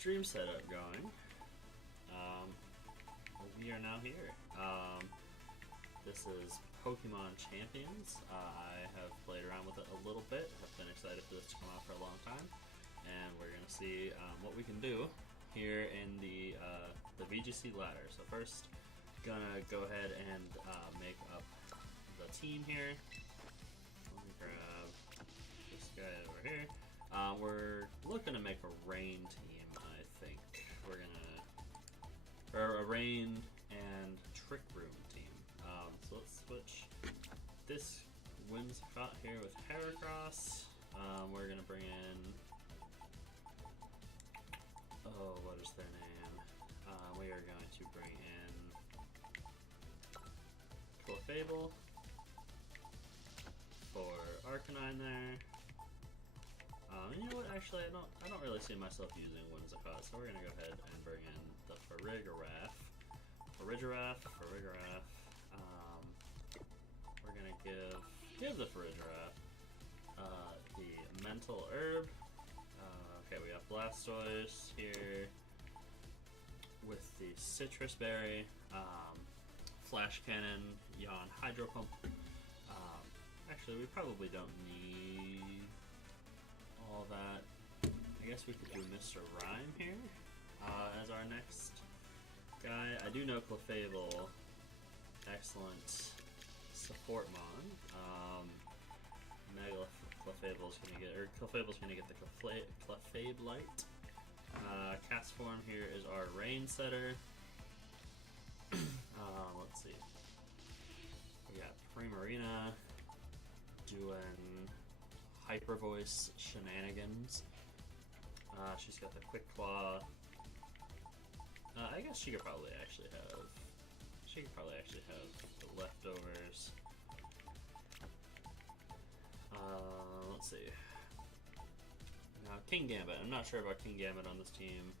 stream setup going. We are now here. This is Pokemon Champions. I have played around with it a little bit. I've been excited for this to come out for a long time, and we're gonna see what we can do here in the VGC ladder. So first, gonna go ahead and make up the team here. Let me grab this guy over here. We're looking to make a rain team, I think. We're gonna, or a rain and trick room team. So let's switch this Whimsicott here with Heracross. We're gonna bring in, oh, what is their name? We are going to bring in Clefable for Arcanine there. You know what? Actually, I don't really see myself using Whimsicott, so we're gonna go ahead and bring in the Farigiraf. We're gonna give the Farigiraf the Mental Herb. Okay, we have Blastoise here with the Citrus Berry, Flash Cannon, Yawn Hydro Pump. Actually, we probably don't need all that. I guess we could do Mr. Rhyme here as our next guy. I do know Clefable, excellent support mon. Mega Clefable's gonna get the Clefabelite. Cast form here is our Rain Setter. Let's see. We got Primarina doing Hyper Voice shenanigans. She's got the Quick Claw. I guess she could probably actually have the leftovers. Let's see. Now King Gambit. I'm not sure about King Gambit on this team.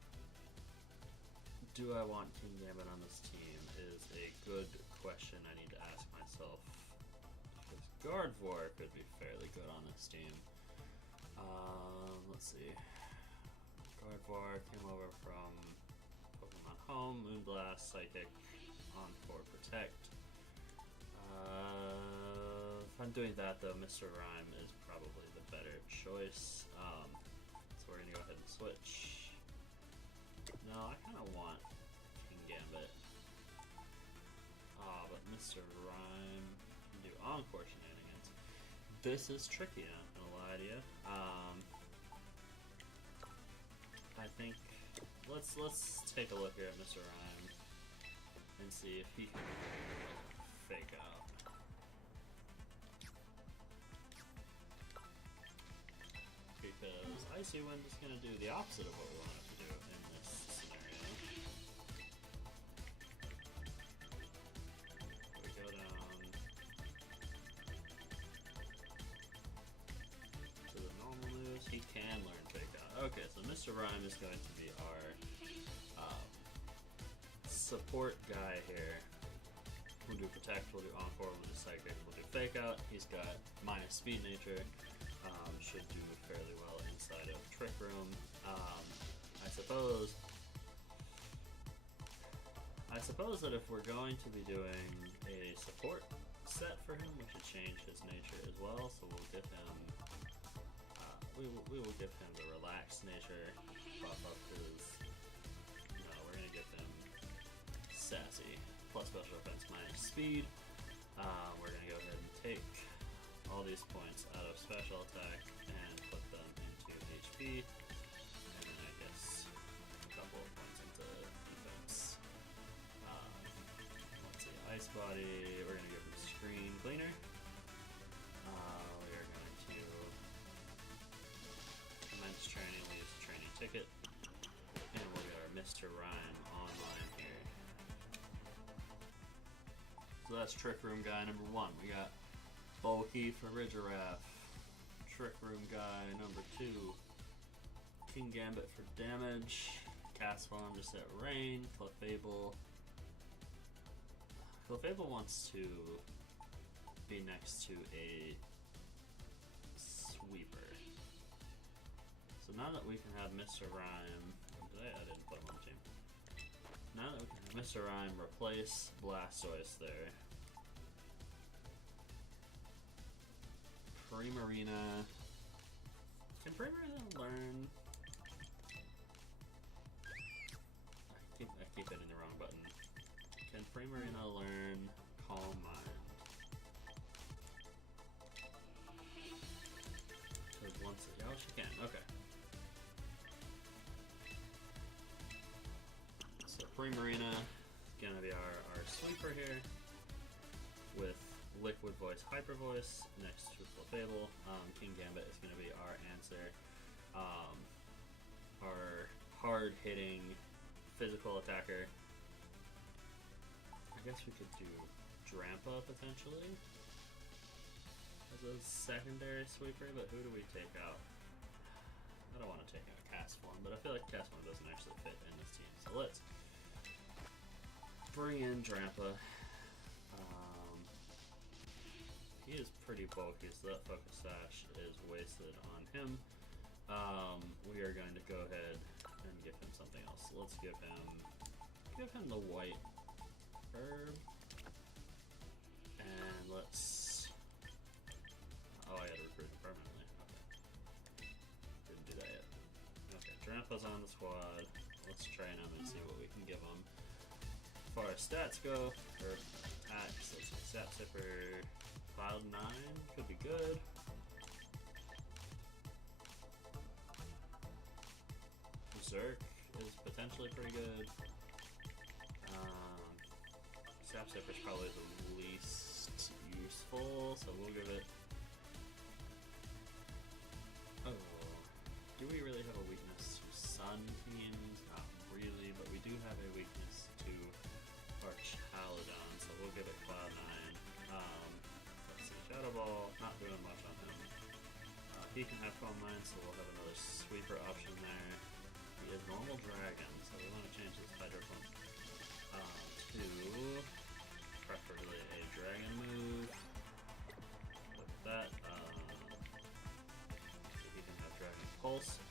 Do I want King Gambit on this team is a good question I need to ask myself. Because Gardevoir could be fairly good on this team. Let's see. Gardevoir came over from Pokemon Home, Moonblast, Psychic, Encore, Protect. If I'm doing that though, Mr. Rhyme is probably the better choice. So we're gonna go ahead and switch. No, I kind of want King Gambit. But Mr. Rhyme can do Encore shenanigans. This is tricky, I'm not gonna lie to you. I think let's take a look here at Mr. Rhyme and see if he can fake out. Because Icy Wind is going to do the opposite of what we want it to do in this scenario. We go down to the normal moves. He can learn Fake Out. Okay, so Mr. Rhyme is going to be our support guy here. We'll do Protect, we'll do Encore, we'll do Psychic, we'll do Fake Out. He's got minus Speed Nature. Should do fairly well inside of Trick Room. I suppose that if we're going to be doing a support set for him, we should change his nature as well. So we'll give him, we will give him the relaxed nature, buff up his. No, we're gonna give him Sassy plus special defense minus speed. We're gonna go ahead and take all these points out of special attack and put them into HP, and then I guess a couple of points into defense. Let's see, Ice Body, we're going to give him Screen Cleaner. We are going to commence training, we'll use the training ticket, and we'll get our Mr. Rhyme online here. So that's Trick Room guy number 1. We got Bulky Farigiraf, Trick Room guy number 2, King Gambit for damage, Cast Form just at Rain, Clefable. Clefable wants to be next to a Sweeper. So now that we can have Mr. Rhyme, did today? I didn't put him on the team. Now that we can have Mr. Rhyme replace Blastoise there. Primarina. Can Primarina learn? I keep hitting the wrong button. Can Primarina learn Calm Mind? Once it, oh, she can. Okay. So Primarina is gonna be our sweeper here with Liquid Voice, Hyper Voice next to Clefable. King Gambit is gonna be our answer. Our hard-hitting physical attacker. I guess we could do Drampa potentially as a secondary sweeper, but who do we take out? I don't want to take out Castform, but I feel like Castform doesn't actually fit in this team. So let's bring in Drampa. He is pretty bulky, so that Focus Sash is wasted on him. We are going to go ahead and give him something else. Let's give him the White Herb, and let's. Oh, I gotta recruit him permanently. Okay. Didn't do that yet. Okay, Drampa's on the squad. Let's train him and see what we can give him. As far as stats go, or attacks, let's see, Sap Zipper, Cloud9 could be good. Berserk is potentially pretty good. Sap Zipper's probably the least useful, so we'll give it. Oh, do we really have a weakness to Sun teams? Not really, but we do have a weakness to Archaludon, so we'll give it Cloud9. Let's see, Shadow Ball, not doing much on him. He can have Calm Mind, so we'll have another sweeper option there. He is Normal Dragon, so we want to change his Hydro Pump to preferably a Dragon move. Look at that. He can have Dragon Pulse.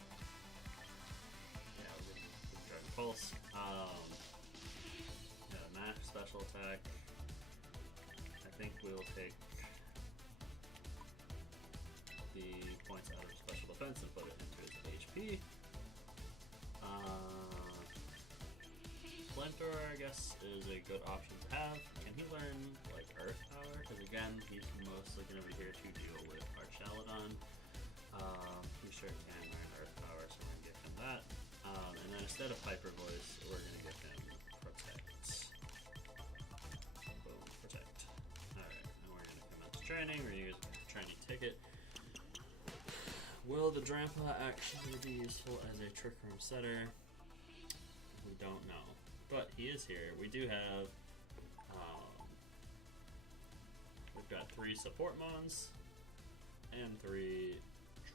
Yeah, we're going to do Dragon Pulse. Yeah, Max Special Attack. I think we'll take the points out of Special Defense and put it into his HP. Flamethrower, I guess, is a good option to have. Can he learn, like, Earth Power? Because again, he's mostly going to be here to deal with Archaludon. He sure can learn Earth Power, so we're going to give him that. And then instead of Hyper Voice, we're going to give him Protect. Boom, Protect. Alright, and we're going to commence training. We're going to use Training Ticket. Will the Drampa actually be useful as a Trick Room setter? We don't know. But he is here. We do have, we've got 3 support mons and 3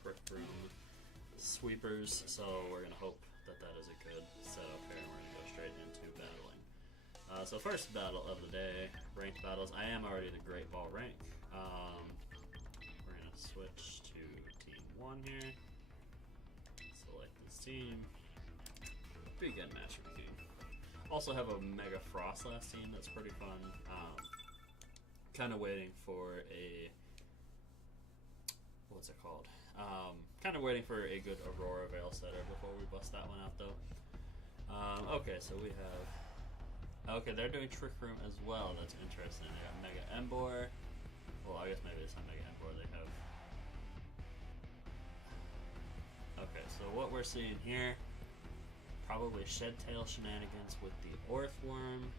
Trick Room sweepers, so we're going to hope that that is a good setup here, and we're going to go straight into battling. So first battle of the day, ranked battles. I am already the Great Ball rank. We're going to switch to Team 1 here. Select this team. Begin Master King. Also have a Mega Frostlass team that's pretty fun. Kind of waiting for a... what's it called? Kind of waiting for a good Aurora Veil setter before we bust that one out, though. Okay, so we have... okay, they're doing Trick Room as well. That's interesting. They got Mega Emboar. Well, I guess maybe it's not Mega Emboar. They have... okay, so what we're seeing here... probably Shed Tail shenanigans with the Orthworm.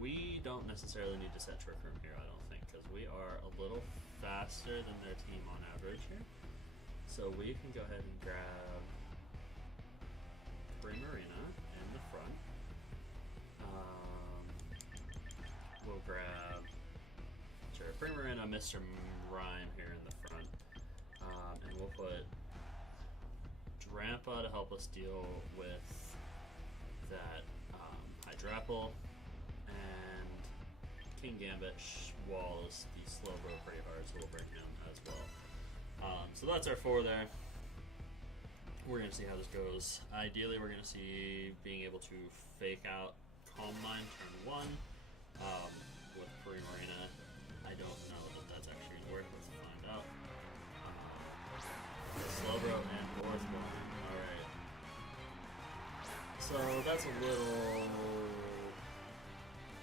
We don't necessarily need to set Trick Room here, I don't think, because we are a little faster than their team on average here. So we can go ahead and grab Primarina in the front. We'll grab Primarina, Mr. Rhyme here in the front. And we'll put Drampa to help us deal with that Hydrapple, and King Gambit walls the Slowbro pretty hard, so we'll bring him as well. So that's our 4 there. we're going to see how this goes. Ideally, we're going to see being able to fake out Calm Mind turn 1 with Primarina. I don't know that that's actually going to work. Let's find out. Slowbro and Orthworm. Alright. So that's a little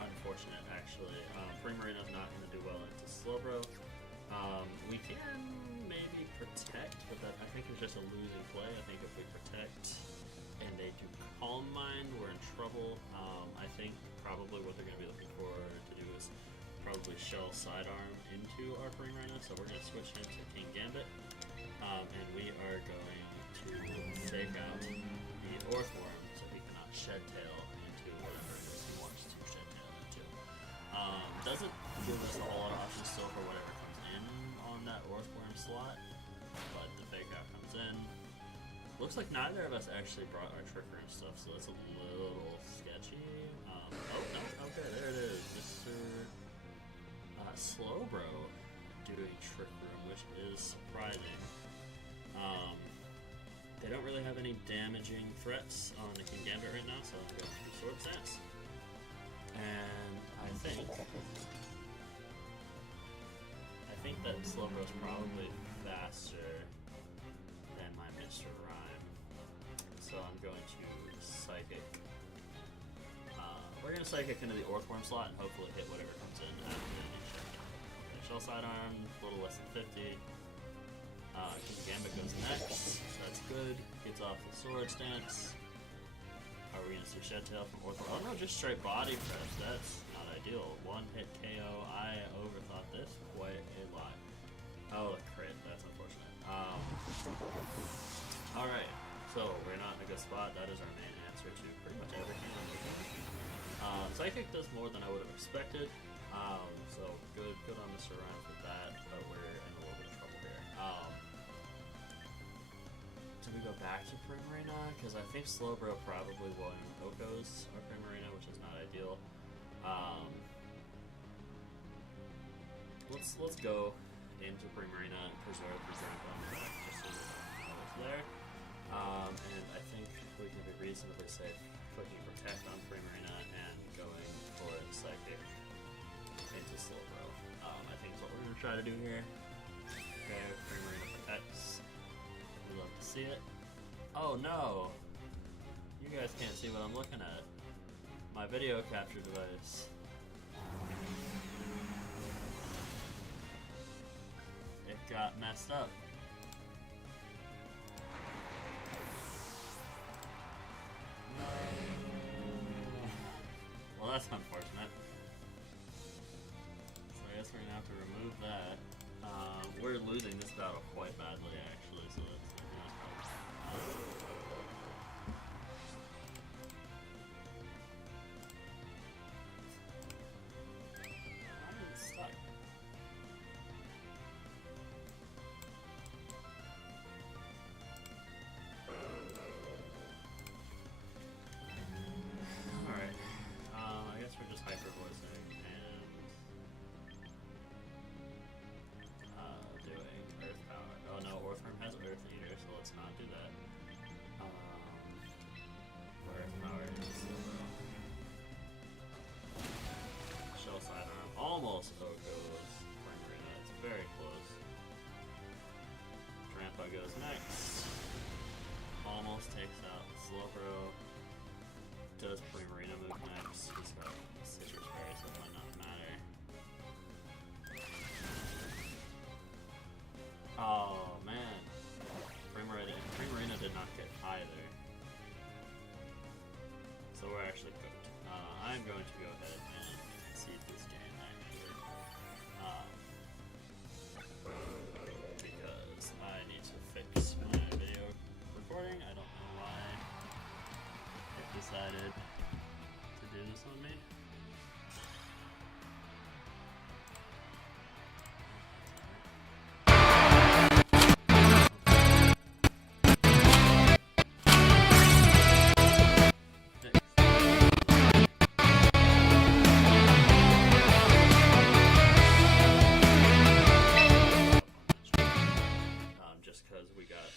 unfortunate, actually. Primarina's not going to do well into Slowbro. We can maybe protect, but that I think is just a losing play. I think if we protect and they do Calm Mind, we're in trouble. I think probably what they're going to be looking for to do is probably Shell Sidearm into our Primarina, so we're going to switch him to King Gambit. And we are going to fake out the Orthworm so he cannot Shed Tail into whatever it is he wants to Shed Tail into. Doesn't give us a whole lot of options still for whatever comes in on that Orthworm slot, but the fake out comes in. Looks like neither of us actually brought our Tricker and stuff, so that's a little sketchy. Oh, no, okay, there it is. Mr. Slowbro doing Trick Room, which is surprising. They don't really have any damaging threats on the King Gambit right now, so I'm going to Sword Stance. And I think that Slowbro's probably faster than my Mr. Rhyme. So I'm going to Psychic. We're going to Psychic into the Orthworm slot and hopefully hit whatever comes in after the Shell Sidearm, a little less than 50. King Gambit goes next. That's good. Gets off the Sword Stance. Are we going to see Shed Tail from Orthworm? Oh no, just straight body press. That's not ideal. One hit KO. I overthought this quite a lot. Oh, a crit. That's unfortunate. Alright. So, we're not in a good spot. That is our main answer to pretty much everything on the game. Psychic does more than I would have expected. So, good on Mr. Rhyme for that. But we're in a little bit of trouble here. Do we go back to Primarina? Because I think Slowbro probably won Oko's our Primarina, which is not ideal. Let's go into Primarina and preserve the Grandpa on the back just so we know it's there. And I think we can be reasonably safe clicking Protect on Primarina and going for the Psychic into Slowbro. I think that's what we're going to try to do here. Okay, Primarina protects. We love to see it. Oh no! You guys can't see what I'm looking at. My video capture device. It got messed up. No. Well, that's unfortunate. So I guess we're gonna have to remove that. We're losing this battle quite badly, actually, so that's I'm stuck. Alright. I guess we're just hyper voicing and doing Earth Power. Oh no, Orthworm has Earth Eater, so let's not do that. Earth Power is Shell Sidearm. Almost Oko's Primarina. It's very close. Grandpa goes next. Almost takes out Slowbro. Does Primarina move next? He's got Citrus Berry, so it might not matter. Oh man. Primarina did not get either. So we're actually cooked. I'm going to go ahead and concede this game actually. Because I need to fix my video recording. I don't know why it decided to do this on me. Just because we got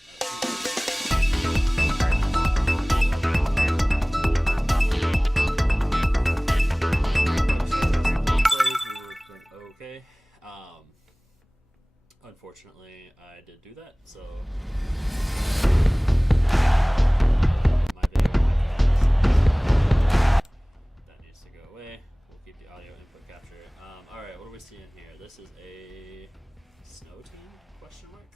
we seeing here? This is a snow team? Question mark.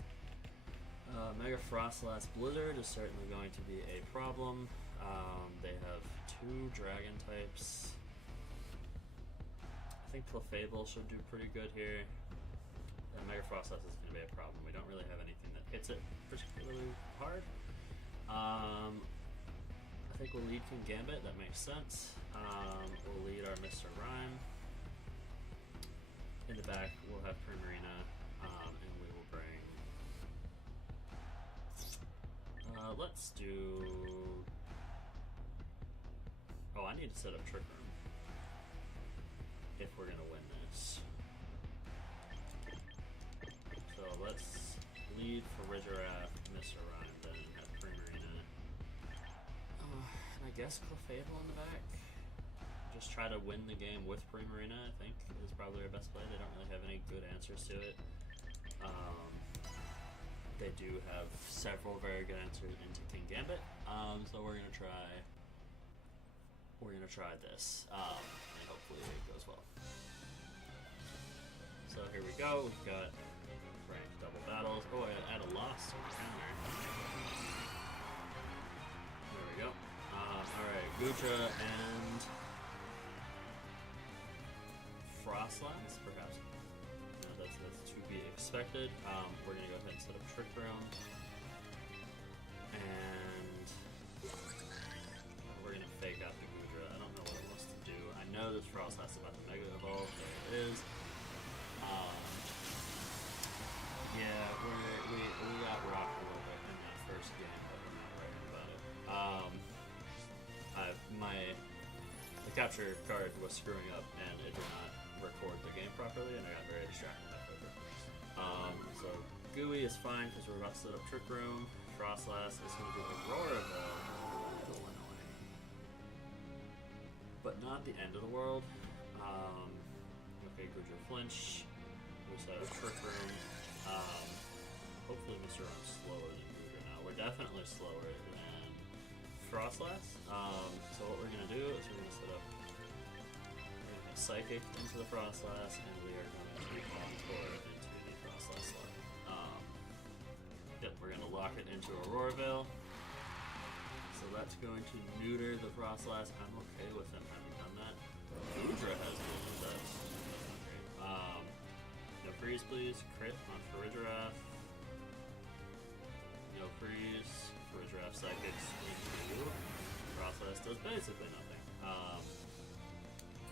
Mega Frostlass Blizzard is certainly going to be a problem. They have 2 dragon types. I think Clefable should do pretty good here. Mega Frostlass is going to be a problem. We don't really have anything that hits it particularly hard. I think we'll lead King Gambit. That makes sense. We'll lead our Mr. Rhyme. In the back, we'll have Primarina, and we will bring. Let's do. Oh, I need to set up Trick Room if we're gonna win this. So let's lead for Ridgerath, Mr. Rhyme, then have Primarina. And I guess Clefable in the back. Just try to win the game with Primarina, I think, is probably our best play. They don't really have any good answers to it. They do have several very good answers into King Gambit, so we're gonna try this, and hopefully it goes well. So here we go. We've got ranked double battles. Oh, I had a loss on the counter. There we go. Alright, Gudra and Frostlass, perhaps. No, that's to be expected. We're gonna go ahead and set up Trick Room, and we're gonna fake out the Gudra. I don't know what it wants to do. I know this Frostlass is about to Mega Evolve. There it is. Yeah, we got rocked a little bit in that first game, but we're not worried about it. The capture card was screwing up, and it did not record the game properly, and I got very distracted halfway through. So Gooey is fine because we're about to set up Trick Room. Frostlass is going to do Aurora Veil. A little annoying, but not the end of the world. Okay, Gudra flinch. We set up Trick Room. Hopefully Mr. Rhyme's slower than Gudra now. We're definitely slower than Frostlass. So what we're going to do is we're going to set up Psychic into the Frostlass, and we are going to Encore into the Frostlass slot. Yep, we're going to lock it into Aurora Veil. So that's going to neuter the Frostlass. I'm okay with them having done that. Gudra has been, that's not great. No freeze, please. Crit on Ridgerath. No freeze. Ridgerath Psychics into Frostlass does basically nothing.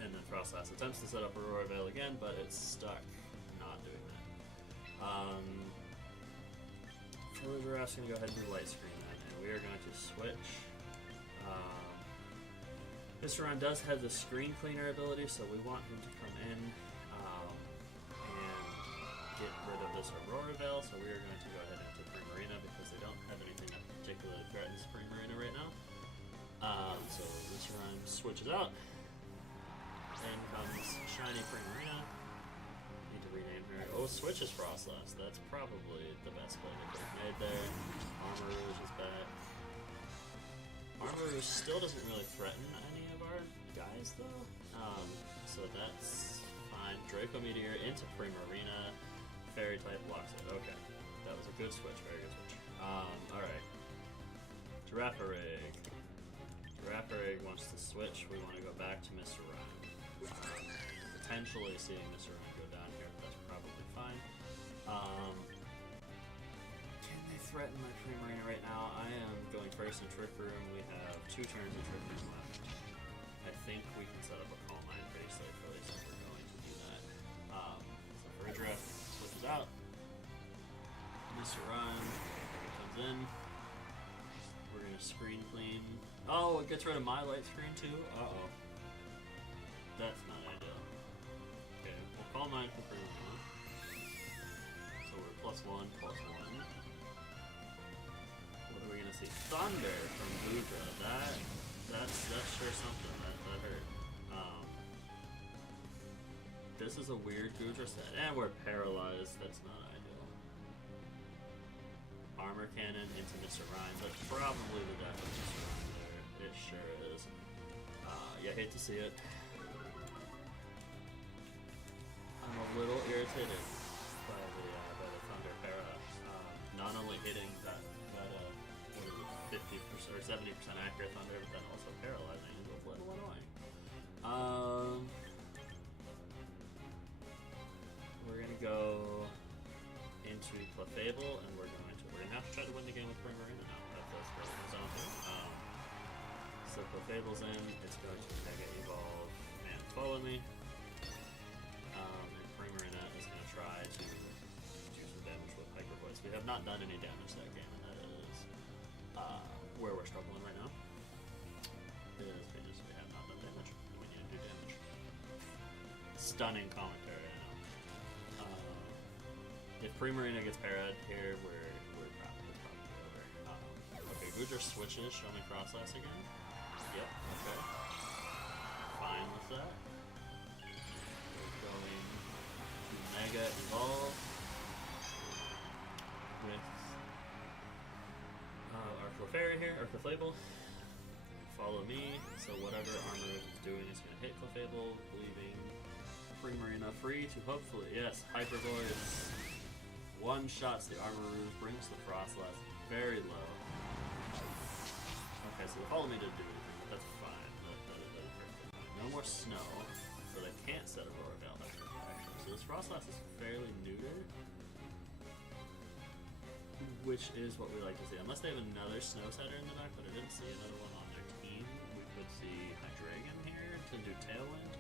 And then Frostlass attempts to set up Aurora Veil again, but it's stuck not doing that. Ridgerath's going to go ahead and do Light Screen then, and we are going to switch. Mr. Rhyme does have the Screen Cleaner ability, so we want him to come in and get rid of this Aurora Veil, so we are going to go ahead into Primarina because they don't have anything that particularly threatens Primarina right now. So Mr. Rhyme switches out. In comes Shiny Primarina. Need to rename her. Oh, switches Frostlass. That's probably the best play that could have made there. Armor Rouge is back. Armor Rouge still doesn't really threaten any of our guys though. So that's fine. Draco Meteor into Primarina. Fairy type blocks it. Okay. That was a good switch. Very good switch. Alright. Girafarig. Girafarig wants to switch. We want to go back to Mr. Rhyme. Potentially seeing Mr. Rhyme go down here, but that's probably fine. Can they threaten my Primarina right now? I am going first in Trick Room. We have 2 turns of Trick Room left. I think we can set up a Calm Mind pretty safely, so we're going to do that. So Ridgerath switches out. Mr. Rhyme comes in. We're going to Screen Clean. Oh, it gets rid of my light screen too? Uh-oh. That's not ideal. Okay, we'll Calm Mind for Primarina. So we're +1, +1. What are we gonna see? Thunder from Gudra. That's sure something. That hurt. This is a weird Gudra set. And we're paralyzed. That's not ideal. Armor Cannon into Mr. Rhyme. That's probably the death of Mr. Rhyme there. It sure is. Yeah, hate to see it. I'm a little irritated by the Thunder Para. Not only hitting that what is it, 50% or 70% accurate Thunder, but then also paralyzing is a little annoying. We're gonna go into Clefable, and we're gonna have to try to win the game with Primarina now. That's what it comes down to. So Clefable's in. It's going to Mega Evolve and follow me. And Primarina is going to try to do some damage with Hyper Voice. We have not done any damage that game, and that is where we're struggling right now. We have not done damage, and we need to do damage. Stunning commentary, I know. If Primarina gets parried here, we're probably over. Okay, Goodra switches, show me Crosslass again. Yep, okay. Fine with that. We're going to Mega Evolve with our Clefairy here, or Clefable. Follow me, so whatever Armor is doing is going to hit Clefable, leaving Primarina free to hopefully, yes, Hyper Voice. One shots the Armor Rouge, brings the Frostlass very low. Okay, so the follow me didn't do anything, but that's fine. That is perfectly fine. No more snow, so they can't set a Roar Veil back actually. So this Frostlass is fairly neutered, which is what we like to see. Unless they have another Snow Setter in the deck, but I didn't see another one on their team. We could see Hydreigon here to do Tailwind.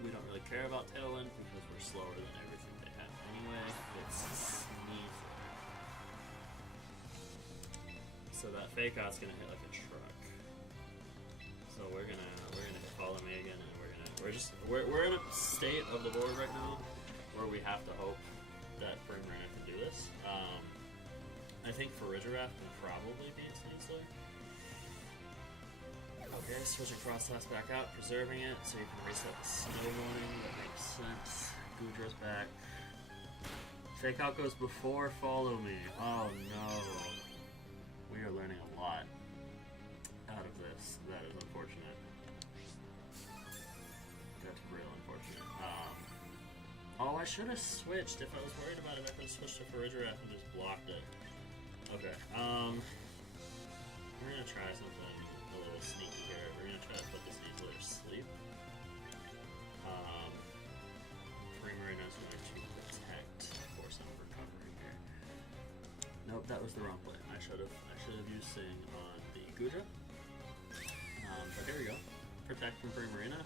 We don't really care about Tailwind because we're slower than everything they have anyway. It's Sneasler. So that Fake Out's gonna hit like a truck. So we're gonna hit Follow Me again, and we're in a state of the board right now where we have to hope that Primarina can do this. I think Farigiraf can probably beat Sneasler. Okay, switching Frostlass back out, preserving it, so you can reset the Snow Warning. That makes sense. Goodra's back. Fake Out goes before Follow Me. Oh no. We are learning a lot out of this. That is unfortunate. That's real unfortunate. Oh, I should have switched. If I was worried about it, I could have switched to Farigiraf and just blocked it. Okay, we're gonna try something a little sneaky here. We're gonna try to put this Sneasler to sleep. Primarina is going to protect for some recovery here. Nope, that was the wrong play. I should have used Sing on the Goodra. But here we go. Protect from Primarina.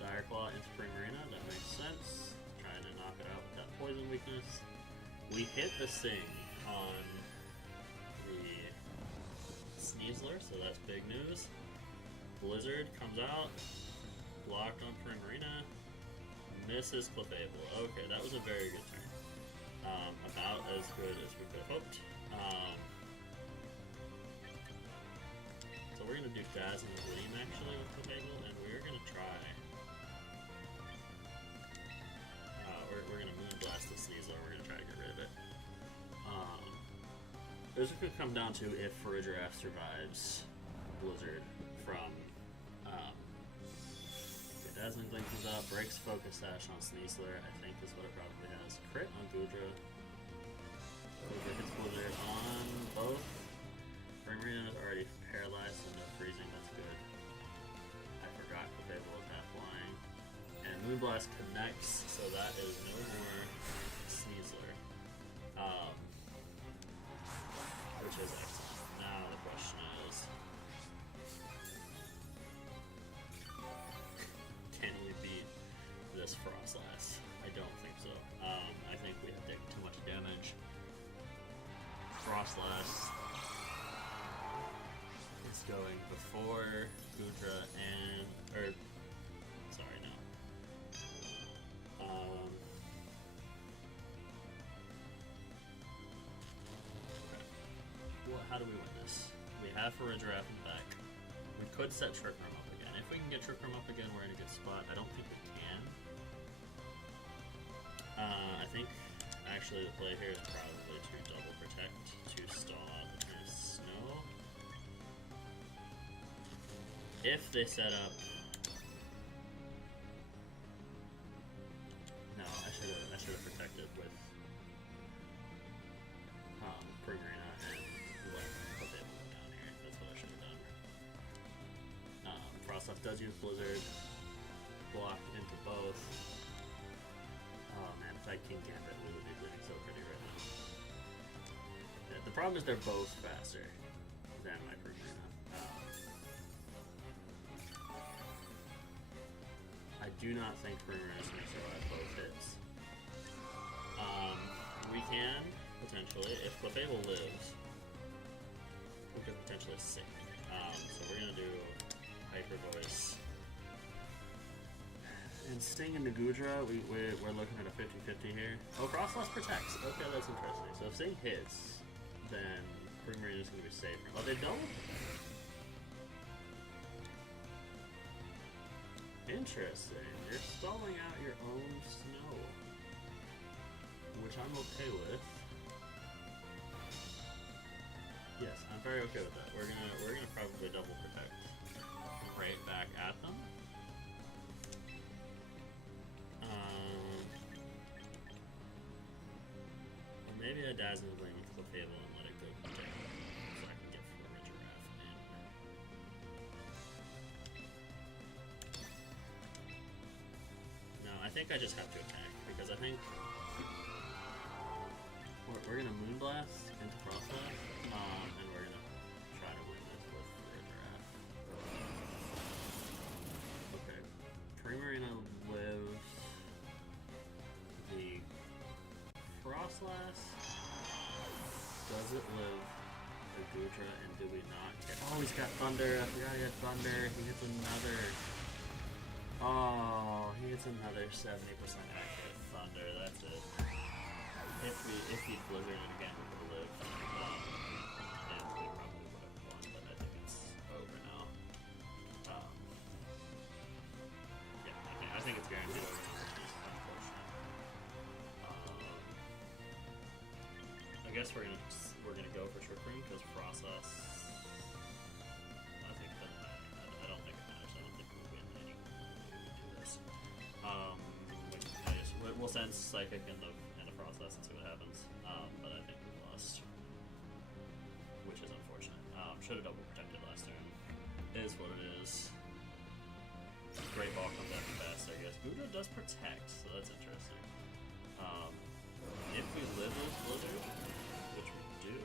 Dire Claw into Primarina. That makes sense. Trying to knock it out with that poison weakness. We hit the Sing on the Sneasler, so that's big news. Blizzard comes out, blocked on Primarina, misses Clefable. Okay, that was a very good turn. About as good as we could have hoped. So we're going to do Dazzling Gleam actually with Clefable, and we're going to try... we're going to Moonblast the Sneasler, we're going to try to get rid of it. This is going to come down to if Farigiraf survives Blizzard from... okay, Dazzling Gleam comes out, breaks Focus Sash on Sneasler, I think is what it probably has. Crit on Goodra. Goodra hits Blizzard on both. Primarina is already paralyzed, so no freezing, that's good. I forgot Clefable was half flying. And Moonblast connects, so that is no more Sneasler. Which is excellent. Now the question is, can we beat this Frostlass? I don't think so. I think we have taken too much damage. Frostlass is going before Goodra and... sorry, no. Well, how do we win this? We have Farigiraf in the back. We could set Trick Room up again. If we can get Trick Room up again, we're in a good spot. I don't think we can. I think actually the play here is probably to double protect to stall out the turn of Snow. If they set up should have protected with Primarina and let Clefable go down here. That's what I should have done. Frostlass does use Blizzard. Block into both. Oh man, if I King Gambit, we would be bleeding so pretty right now. Yeah, the problem is they're both faster than my Primarina. I do not think Primarina is going to survive both hits. We can, potentially, if Clefable lives, we could potentially sink. So we're going to do Hyper Voice. And Sting into Gudra, we're looking at a 50-50 here. Oh, Frostlass protects. Okay, that's interesting. So if Sting hits, then Primarina is going to be safer. Oh, they don't? Interesting. You're stalling out your own snow, which I'm okay with. Yes, I'm very okay with that. We're gonna probably double protect right back at them. Or maybe I Dazzling Gleam with Clefable and let it go protect so I can get Florida Giraffe in. No, I think I just have to attack because I think we're gonna Moonblast into Frostlass, and we're gonna try to win this with Florida Giraffe. Okay, Primarina lives. The Frostlass, does it live the Gudra, and do we not get... Oh, he's got Thunder. I forgot he had Thunder. He gets another... Oh, he gets another 70% accurate Thunder. That's it. If he Blizzarded it again, we would have lived. And we probably would have won, but I think it's over now. Yeah, I think it's guaranteed over. I guess we're gonna go for Trick Room because Frostlass. I think that I don't think it matters. I don't think we'll win any when we do this. We'll send Psychic in the Frostlass and see what happens. But I think we lost, which is unfortunate. Should have double protected last turn. Is what it is. Great Ball comes after fast, I guess. Gudra does protect, so that's interesting. If we live with Blizzard, which we do,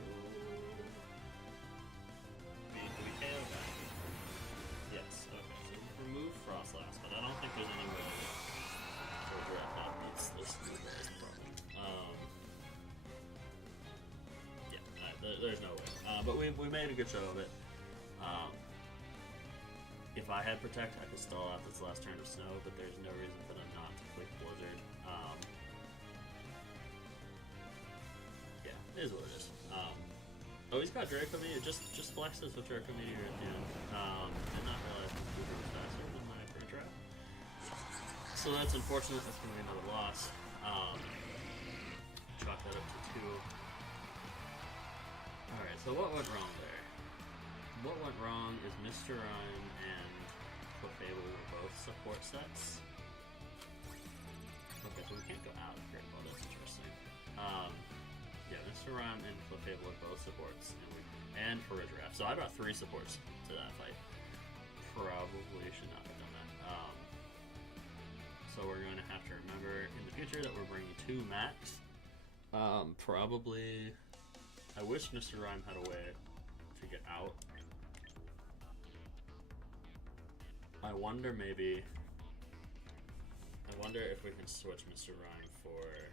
we KO back. Yes, okay, so we remove Frostlass, but I don't think there's any way for Giraffe not beats this Gudra is the problem. There's no way. But we made a good show of it. If I had Protect, I could stall out this last turn of Snow, but there's no reason for them not to click Blizzard. Yeah, it is what it is. Oh, he's got Draco Meteor. Just flex this with Draco Meteor at the end. Did not realize Gudra was faster than my free trap. So that's unfortunate. That's going to be another loss. Chalk that up to 2. Alright, so what went wrong there? What went wrong is Mr. Rhyme and Clefable were both support sets. Okay, so we can't go out of Great Ball, that's interesting. Yeah, Mr. Rhyme and Clefable are both supports, and Giraffe. So I brought 3 supports to that fight. Probably should not have done that. So we're going to have to remember in the future that we're bringing 2 max. Probably... I wish Mr. Rhyme had a way to get out. I wonder if we can switch Mr. Rhyme for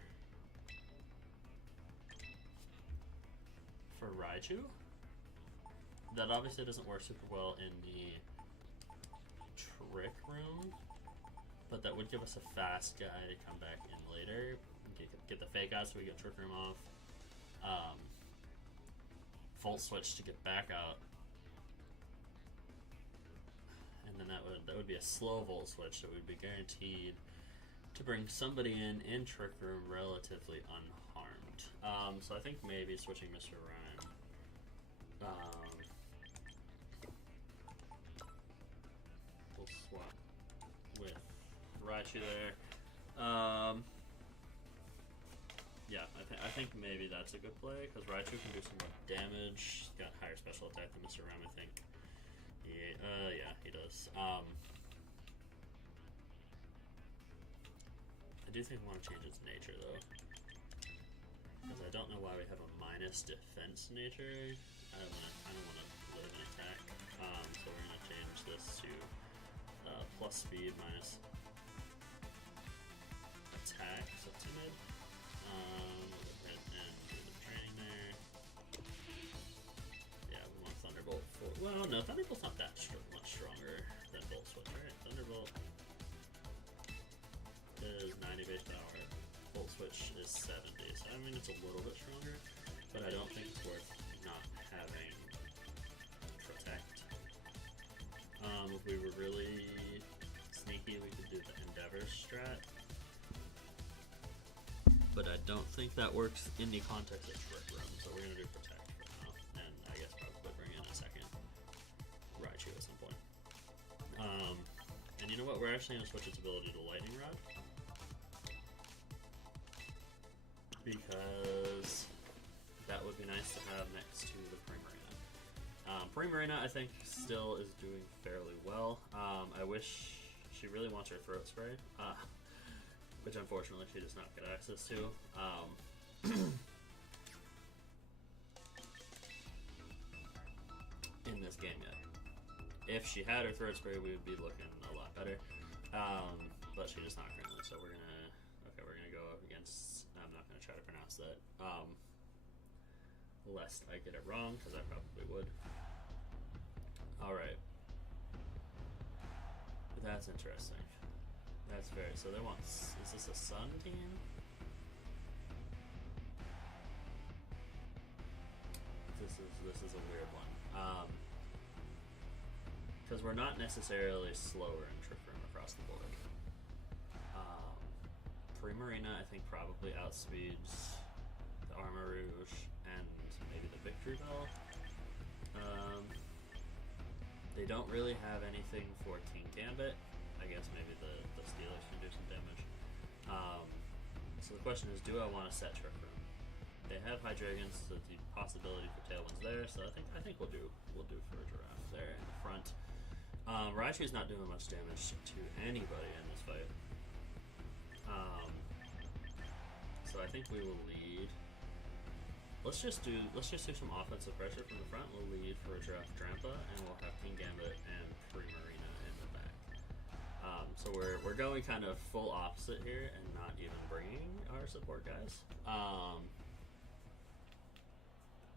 Raichu. That obviously doesn't work super well in the Trick Room, but that would give us a fast guy to come back in later. Get the fake out so we get Trick Room off. Volt switch to get back out, and then that would be a slow volt switch, so we'd be guaranteed to bring somebody in Trick Room relatively unharmed. So I think maybe switching Mr. Rhyme. We'll swap with Raichu there. Yeah, I think maybe that's a good play, because Raichu can do some more damage. He's got higher special attack than Mr. Ram, I think. Yeah, he does. I do think I want to change its nature, though. Because I don't know why we have a minus defense nature. I don't want to live and attack. So we're going to change this to plus speed minus attack, so timid. We'll go ahead and do the training there. Yeah, we want Thunderbolt for. Well, no, Thunderbolt's not that much stronger than Volt Switch. Alright, Thunderbolt is 90 base power. Volt Switch is 70, so I mean it's a little bit stronger, but I don't think it's worth not having Protect. If we were really sneaky, we could do the Endeavor strat, but I don't think that works in the context of Trick Room, so we're going to do Protect for now, and I guess probably bring in a second Raichu at some point. And you know what, we're actually going to switch its ability to Lightning Rod, because that would be nice to have next to the Primarina. Primarina, I think, still is doing fairly well. I wish she really wants her Throat Spray, which unfortunately she does not get access to. In this game yet. If she had her Throat Spray, we would be looking a lot better. But she does not currently, so we're gonna go up against. I'm not gonna try to pronounce that, lest I get it wrong, because I probably would. All right, that's interesting. That's very. So they want. Is this a Sun team? This is a weird one. Because we're not necessarily slower in Trick Room across the board. Primarina, I think, probably outspeeds the Armarouge and maybe the Victory Bell. They don't really have anything for King Gambit. I guess maybe the Steelix can do some damage. So the question is, do I want to set Trick Room? They have Hydreigons, so the possibility for Tailwind's there. So I think we'll do for a Giraffe there in the front. Raichu's not doing much damage to anybody in this fight. So I think we will lead. Let's just do some offensive pressure from the front. We'll lead for a Giraffe Drampa, and we'll have King Gambit and Primarina in the back. So we're going kind of full opposite here, and not even bringing our support guys.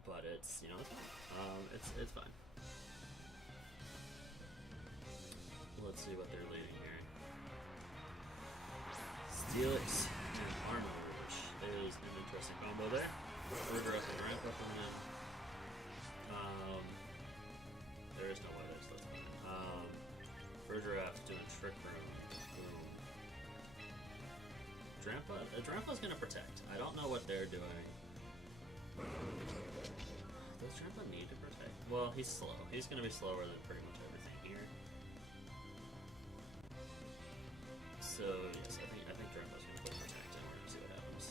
But it's it's fine. Let's see what they're leading here. Steelix and Armarouge is an interesting combo there. Burger up and ramp up and then there is no weather, so that's fine. Burgeraff's doing Trick Room. Boom. Drampa's gonna protect. I don't know what they're doing. Does Drampa need to protect? Well, he's slow. He's gonna be slower than pretty much everything here. So yes, I think Drampa's gonna put protect, and we're gonna see what happens.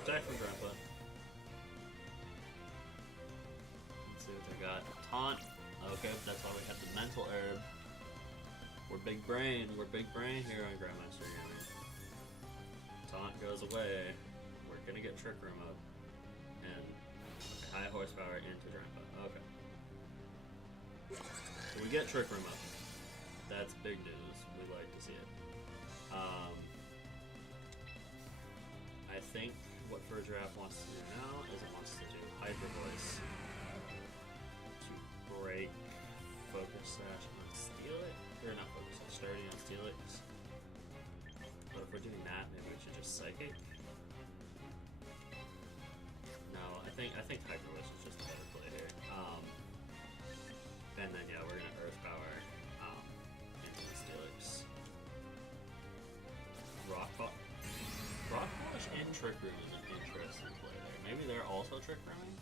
Protect from Drampa. Let's see what they got. Taunt. Okay, that's why we have the Mental Herb. We're big brain here on Grandmaster Obee. Taunt goes away. We're gonna get Trick Room up. And high horsepower into Drampa. Okay. So we get Trick Room up. That's big news. We like to see it. I think what Giraffe wants to do now is it wants to do Hyper Voice to break Focus Sash on Steelix. Or not Focus Sash, Sturdy on Steelix. But if we're doing that, maybe we should just Psychic. No, I think Hyper Voice is just a better play here. And then yeah, we're gonna Earth Power into the Steelix. Rock Polish in Trick Room is an interesting play there. Maybe they're also Trick Rooming?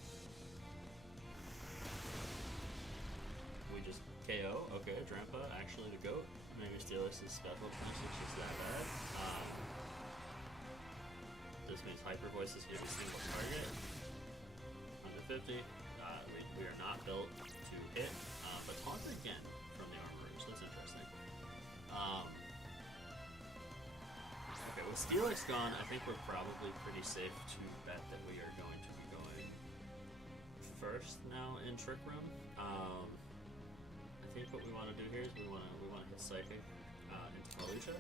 We just KO. Okay, Drampa actually the GOAT. Maybe Steelix's special 26 is that bad. This means Hyper Voice is going to be single target. 150. We are not built to hit, but taunt again from the Armor Rouge. That's interesting. Okay, with Steelix gone, I think we're probably pretty safe to bet that we are going to be going first now in Trick Room. I think what we want to do here is we want to hit Psychic into Malucha,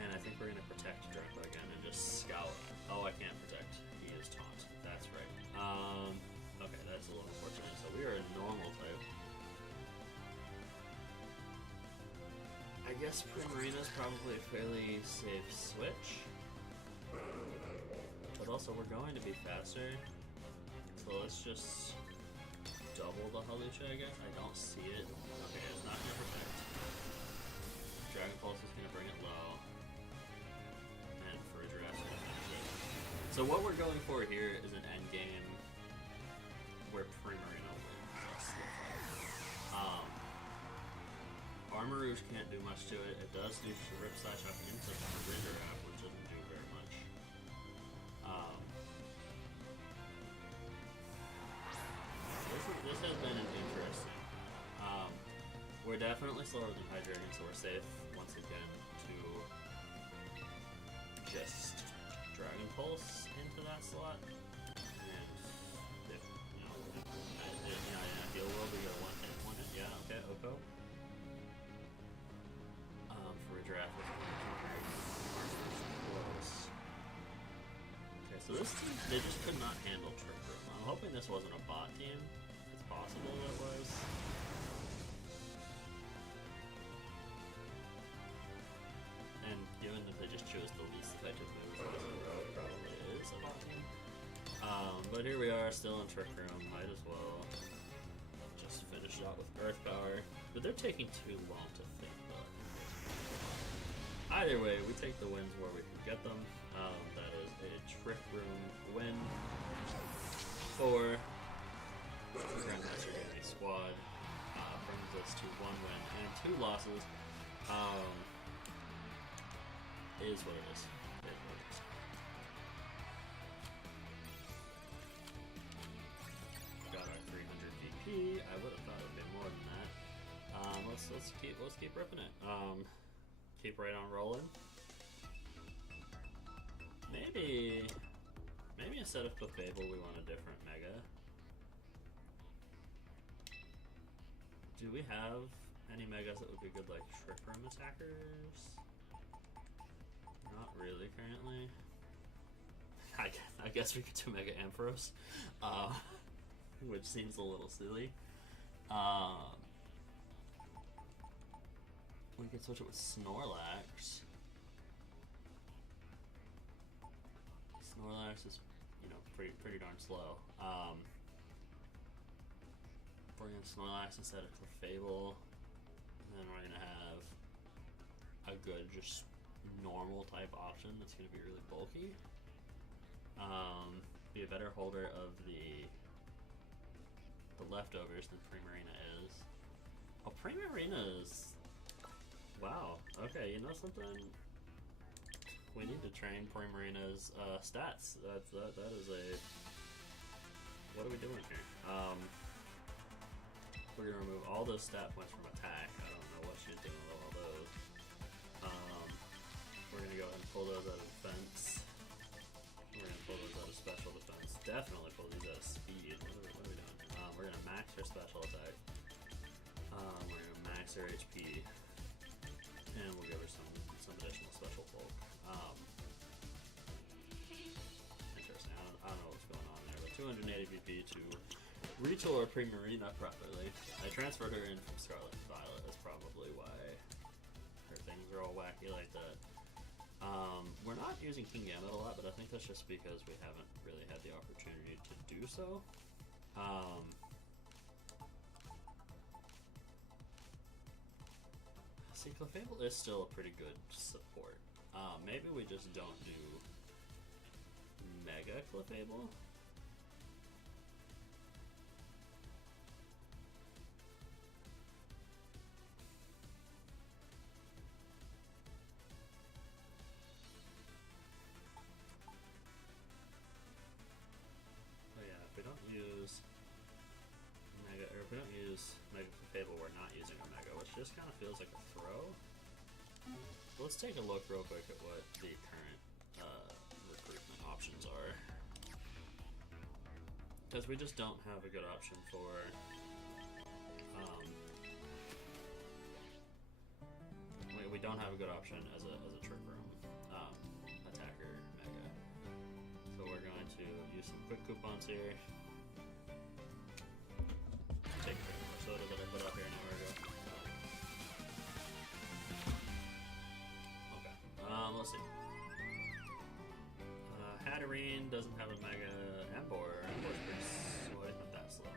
and I think we're going to protect Draco again and just scout. Oh, I can't protect. He is taunt. That's right. Okay, that's a little unfortunate. So we are a normal type. I guess Primarina is probably a fairly safe switch, but also we're going to be faster. So let's just double the Hawlucha, I guess. I don't see it. Okay, it's not going to protect. Dragon Pulse is going to bring it low. And Farigiraf is going to finish it. So what we're going for here is an endgame where Primarina wins. Armor Rouge can't do much to it. It does do Rip Slash up into Farigiraf, which doesn't do very much. This has been an interesting. We're definitely slower than Hydreigon, so we're safe once again to just Dragon Pulse into that slot. And if heal will be a one hit. Yeah, okay, Oko. Farigiraf is close. Okay, so this team, they just could not handle Trick Room. I'm hoping this wasn't a bot team. It's possible it was. And given that they just chose the least effective move, it probably is a bot team. But here we are, still in Trick Room. Might as well just finish it out with Earth Power. But they're taking too long to think about. Either way, we take the wins where we can get them. That is a Trick Room win for Grandmaster Obee squad. Brings us to 1 win and 2 losses. Is what it is. Got our 300 VP. I would have thought it would be more than that. Let's keep ripping it. Keep right on rolling. Maybe instead of Clefable, we want a different Mega. Do we have any Megas that would be good, like Trick Room attackers? Not really currently. I guess we could do Mega Ampharos, which seems a little silly. We could switch it with Snorlax. Snorlax is, pretty darn slow. Bring in Snorlax instead of Clefable, and then we're gonna have a good, just normal type option that's gonna be really bulky. Be a better holder of the leftovers than Primarina is. Oh, Primarina is. Wow. Okay, you know something? We need to train Primarina's stats. That is a. What are we doing here? We're gonna remove all those stat points from attack. I don't know what she's doing with all those. We're gonna go ahead and pull those out of defense. We're gonna pull those out of special defense. Definitely pull these out of speed. What are we doing? We're gonna max her special attack. We're gonna max her HP. And we'll give her some additional special bulk. Interesting. I don't know what's going on there, but 280 VP to retool our Primarina properly. I transferred her in from Scarlet and Violet. That's probably why her things are all wacky like that. We're not using King Gambit a lot, but I think that's just because we haven't really had the opportunity to do so. See, Clefable is still a pretty good support. Maybe we just don't do Mega Clefable. use Mega Fable, we're not using Omega, which just kind of feels like a throw. Let's take a look real quick at what the current recruitment options are. Because we just don't have a good option for we don't have a good option as a trick room attacker mega. So we're going to use some quick coupons here. Take a drink more soda that I put up here an hour ago. Okay. Let's see. Hatterene doesn't have a mega. Embor's pretty slow, not that slow.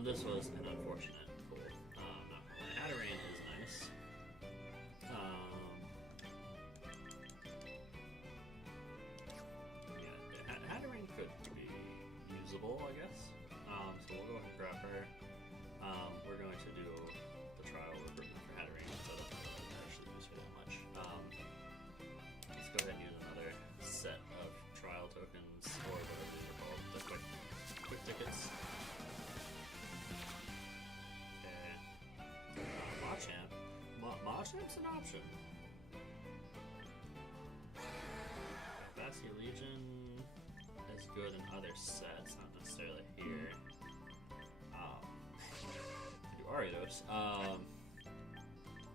This was an unfortunate pull. Not gonna lie. Hatterene is nice. Yeah, Hatterene could be usable, I guess. So we'll go ahead and grab her. We're going to do the trial recruitment for Hatterene, so I don't know if I actually use her that much. Let's go ahead and use another set of trial tokens, or whatever these are called, the quick tickets. Okay. Machamp. Machamp's an option. Vasty Legion is good in other sets, not necessarily here. Do Ariados.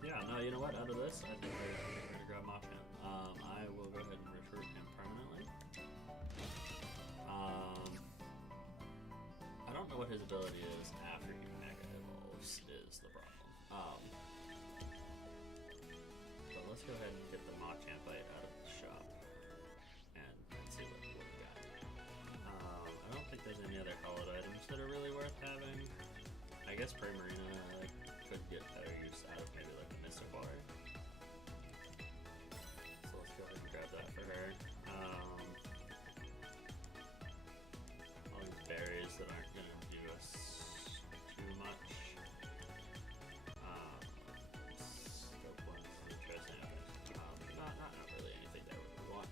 Yeah, no, you know what? Out of this, I think we're going to grab Machamp. I will go ahead and recruit him permanently. I don't know what his ability is after he Mega Evolves, is the problem. But let's go ahead and get the Machamp bite out of the shop and see what we got. I don't think there's any other holoed items that are really worth having. I guess Primarina could get better use out of maybe like a Mystic Water. So let's go ahead and grab that for her. All these berries that aren't going to do us too much. Scope one's interesting. Not really anything that we want.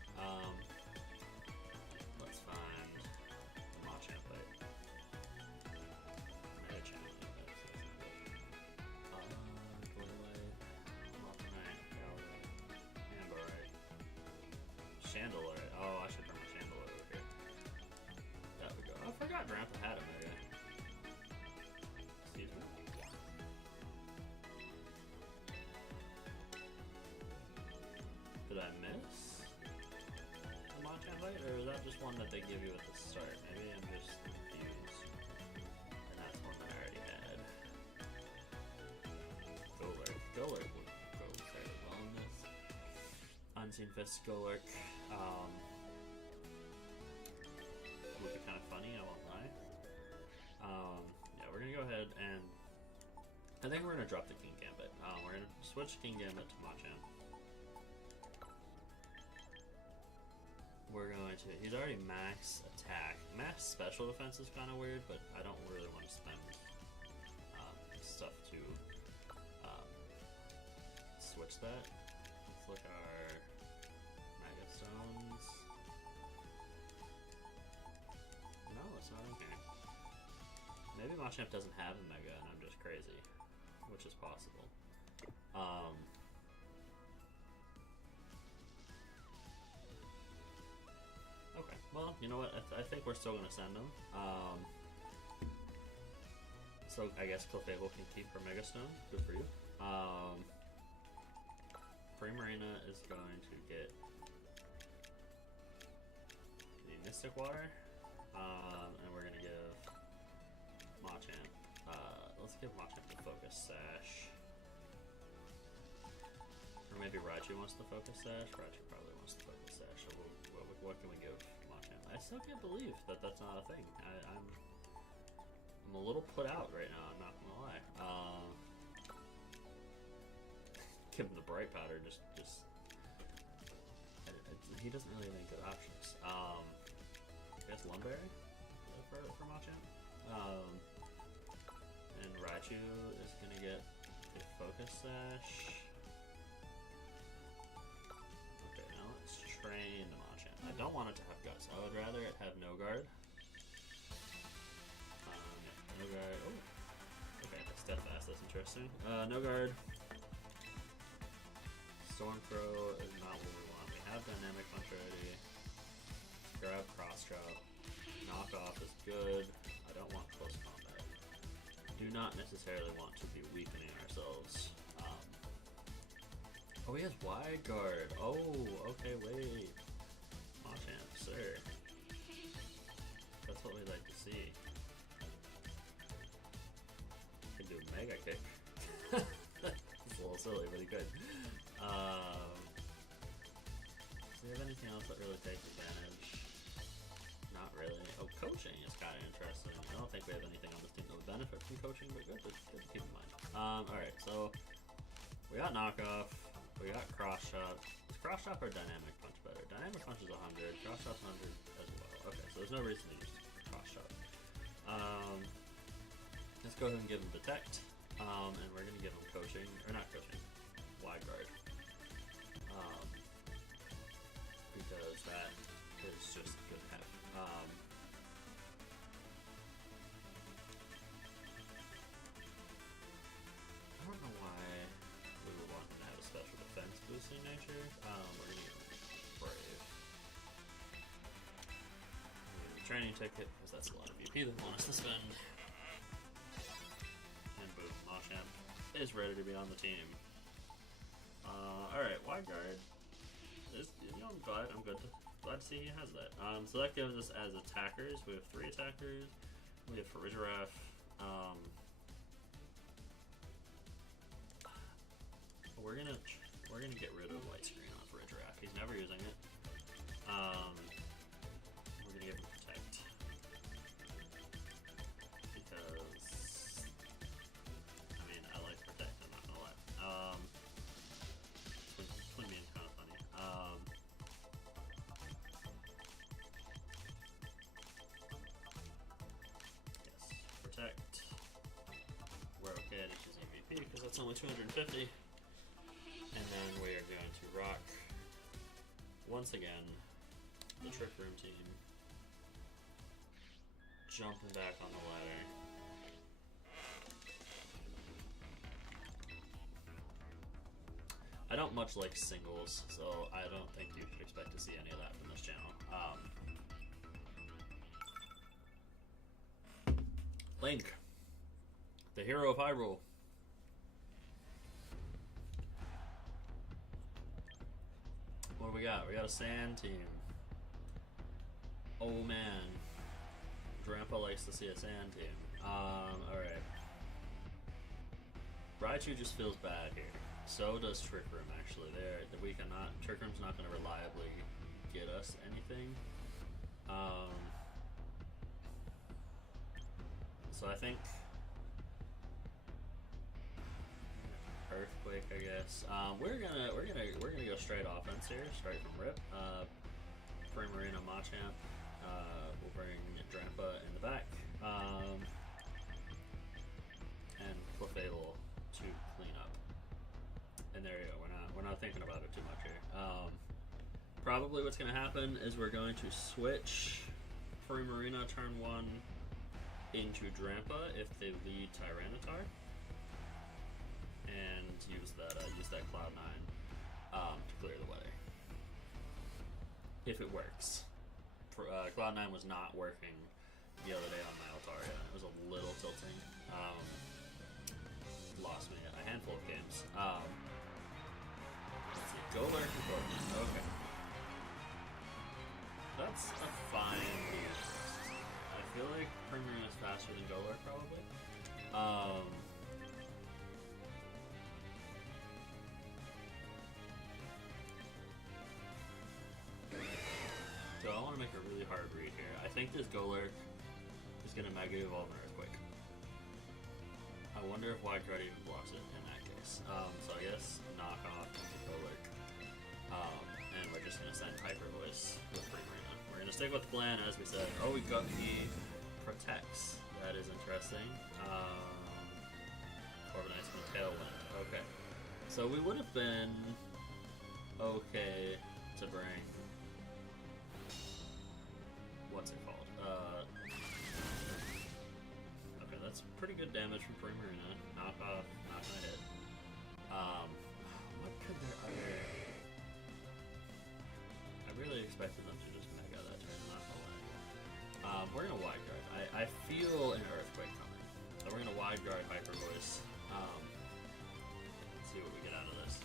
Let's find the Machamp bite. Machamp. Chandelure. Oh, I should bring my Chandelure over here. That would go. I forgot Grandpa had a Mega. Excuse me. Did I miss the Machamp bite, or is that just one that they give you at the start? Maybe I'm just confused. And that's one that I already had. Golurk would go fairly well in this. Unseen Fist Golurk would be kind of funny, I won't lie. Yeah, we're gonna go ahead and I think we're gonna drop the King Gambit. We're gonna switch King Gambit to Machamp. We're going to. He's already max attack. Max special defense is kind of weird, but I don't really want to spend stuff to switch that. Let's look at our Mega Stones. No, it's not in here. Maybe Machamp doesn't have a Mega and I'm just crazy, which is possible. Okay, well, you know what? I think we're still going to send them. So I guess Clefable can keep her Mega Stone. Good for you. Primarina is going to get the Mystic Water, and we're going to give Machamp. Let's give Machamp the Focus Sash. Or maybe Raichu wants the Focus Sash. Raichu probably wants the Focus Sash. So what can we give Machamp? I still can't believe that that's not a thing. I'm a little put out right now, I'm not gonna lie. Give him the Bright Powder, he doesn't really have any good options. I guess Lumberry for Machamp. And Raichu is gonna get a Focus Sash. Okay, now let's train the Machamp. I don't want it to have Guts. I would rather it have no guard. Yeah, no guard. Oh, okay, steadfast. That's interesting. No guard. Storm Throw is not what we want. We have Dynamic Punch already. Grab, cross chop. Knockoff is good. I don't want close combat. Do not necessarily want to be weakening ourselves. Oh, he has wide guard. Oh, okay, wait. Machamp, sir. That's what we like to see. Can do Mega Kick. It's a little silly, but he could. Do we have anything else that really takes advantage? Not really. Oh, coaching is kind of interesting. I don't think we have anything on this team that would benefit from coaching, but good to keep in mind. Alright, so we got knockoff, we got cross chop. Is cross chop or dynamic punch better? Dynamic punch is 100, cross chop's 100 as well. Okay, so there's no reason to use cross chop. Let's go ahead and give him detect, and we're gonna give him coaching, or not coaching, wide guard. Because that is just good to have. I don't know why we would want him to have a special defense boosting nature. We're gonna give him Brave. Training ticket, because that's a lot of VP they want us to spend. And boom, Machamp is ready to be on the team. Alright, wide guard. I'm glad to see he has that. So that gives us as attackers. We have 3 attackers. We have Farigiraf. We're gonna get rid of white screen on Farigiraf. He's never using it. We're gonna give him protect because I mean I like protect. I'm not gonna lie. Twin being's kind of funny. Protect. We're okay at choosing MVP because that's only 250. And then we are going to rock once again the Trick Room team. Jumping back on the ladder. I don't much like singles, so I don't think you should expect to see any of that from this channel. Link, the hero of Hyrule. What do we got? We got a sand team. Oh man. Grandpa likes to see a sand team. Alright. Raichu just feels bad here. So does Trick Room actually. Trick Room's not going to reliably get us anything. So I think Earthquake, I guess. We're gonna go straight offense here, straight from rip. Primarina Machamp. We'll bring Drampa in the back. And Clefable to clean up. And there you go. We're not thinking about it too much here. Probably what's gonna happen is we're going to switch Primarina turn 1 into Drampa if they lead Tyranitar, and use that Cloud9 to clear the way. If it works. Cloud9 was not working the other day on my Altaria. It was a little tilting. Lost me a handful of games. Let's see. Golurk and Gordon. Okay. That's a fine beat. I feel like Primarina is faster than Golurk, probably. So I want to make a really hard read here. I think this Golurk is going to Mega Evolve an Earthquake. I wonder if Wide Guard even blocks it in that case. So I guess knock off the Golurk. And we're just going to send Hyper Voice with Primarina. We're going to stick with the plan as we said. Oh, we got the Protects. That is interesting. Corviknight's going to Tailwind. Okay. So we would have been okay to bring... What's it called? Okay, that's pretty good damage from Primarina. Knock off, not gonna hit. What could their other... I really expected them to just mega that turn, not gonna lie. We're gonna wide guard. I feel an earthquake coming. So we're gonna wide guard Hyper Voice. Let's see what we get out of this.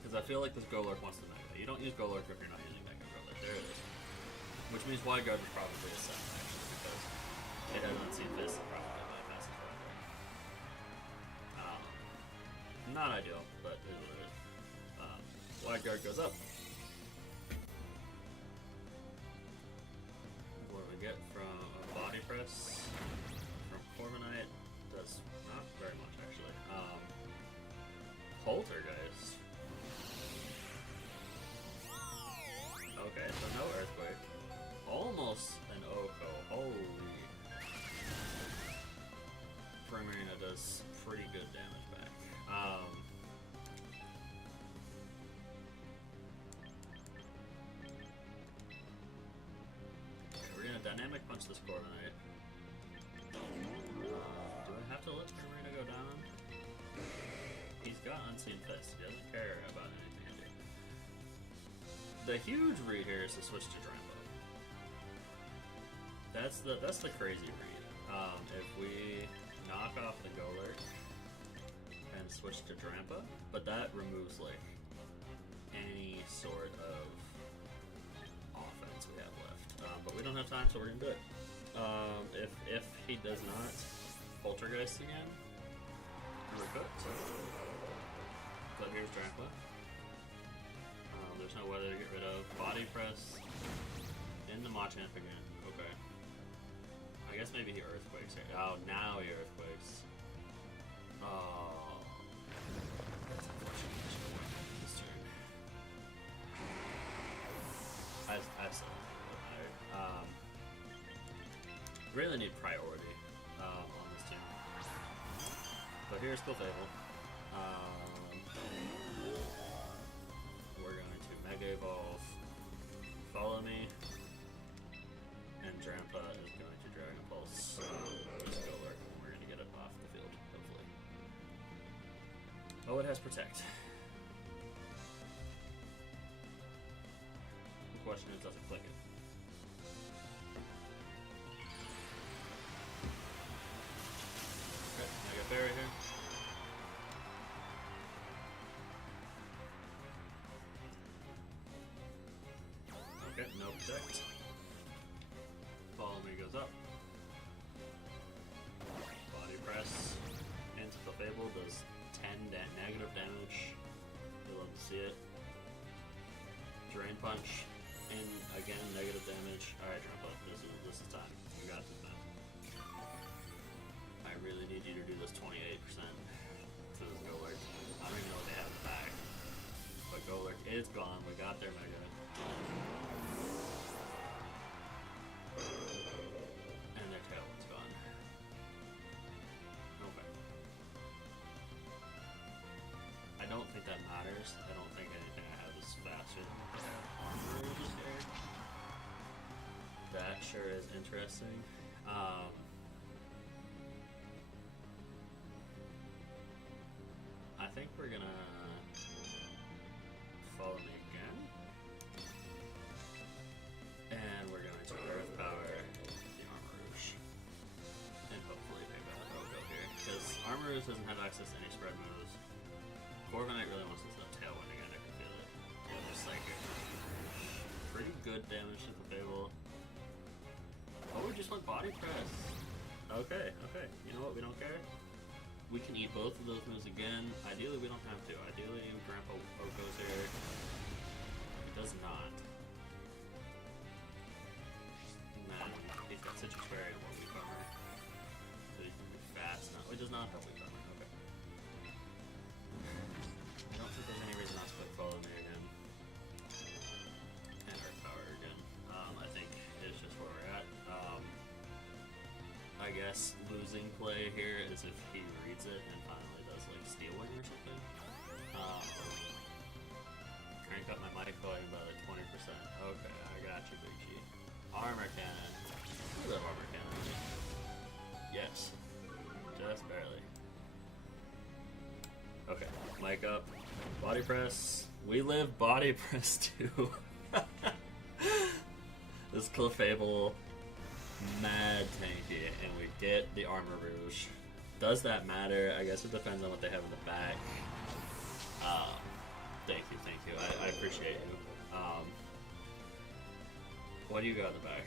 Because I feel like this Golurk wants to mega. You don't use Golurk if you're not using Mega Golurk. There it is. Which means wide guard is probably a 7 actually, because it has unseen fist and probably my fastest wide guard. Not ideal, but it is what it is. Wide guard goes up. What do we get from a body press from Corviknight? Does not very much actually. Poltergeist. Okay, so no earthquake. Almost an Oko. Holy. Primarina does pretty good damage back. We're gonna dynamic punch this Corviknight. Do I have to let Primarina go down? He's got Unseen Fist. He doesn't care about anything I do. The huge read here is to switch to Drampa. That's the crazy read. If we knock off the Golurk and switch to Drampa, but that removes like any sort of offense we have left. But we don't have time, so we're gonna do it. If he does not Poltergeist again, we're cooked. But here's Drampa. There's no weather to get rid of. Body press in the Machamp again. Okay. I guess maybe he earthquakes here. Oh, now he earthquakes. Oh. That's unfortunate. This turn. I still don't think it matter. Really need priority on this team. But here's Clefable. We're going to Mega Evolve, Follow Me, and Drampa is going to Dragon Pulse. Just Golurk, and we're going to get it off the field, hopefully. Oh, it has Protect. The question is, does it click it? Okay, Mega Fairy here. Okay, no Protect. Follow Me goes up. Body Press into Clefable does 10 negative damage. You'll love to see it. Drain Punch in again, negative damage. Alright, Drampa, this is time. You got this, man. I really need you to do this 28% to this Golurk. I don't even know what they have in the back. But Golurk is gone. We got their Mega. And their Tailwind's gone. Okay. I don't think that matters. I don't think anything I have is faster than Armor Rouge here. That sure is interesting. I think we're gonna Follow Me again. And we're going to Earth Power the Armor Rouge. And hopefully pick up Oko here. Because Armor Rouge doesn't have access to any spread moves. Corviknight really wants this Tailwind again, I can feel it. Yeah, just like pretty good damage to the Clefable. Oh, we just went Body Press. Okay, okay. You know what? We don't care. We can eat both of those moves again. Ideally, we don't have to. Ideally, Grandpa Oko's here. It does not. And then he's got Citrus Berry and what we cover. So he can be fast. No, it does not have we cover. Okay. I don't think there's any reason not to click Follow Me again. And Earth Power again. I think it's just where we're at. I guess losing play here is if he reads it and finally does like Steel Wing or something. Crank up my mic volume by like 20%. Okay, I Got you, Big G. Armor cannon. A little armor cannon. Yes. Just barely. Okay, mic up. Body press. We live body press too. This Clefable, mad tanky, and we get the Armor Rouge. Does that matter? I guess it depends on what they have in the back. Thank you. I appreciate you. What do you got in the back?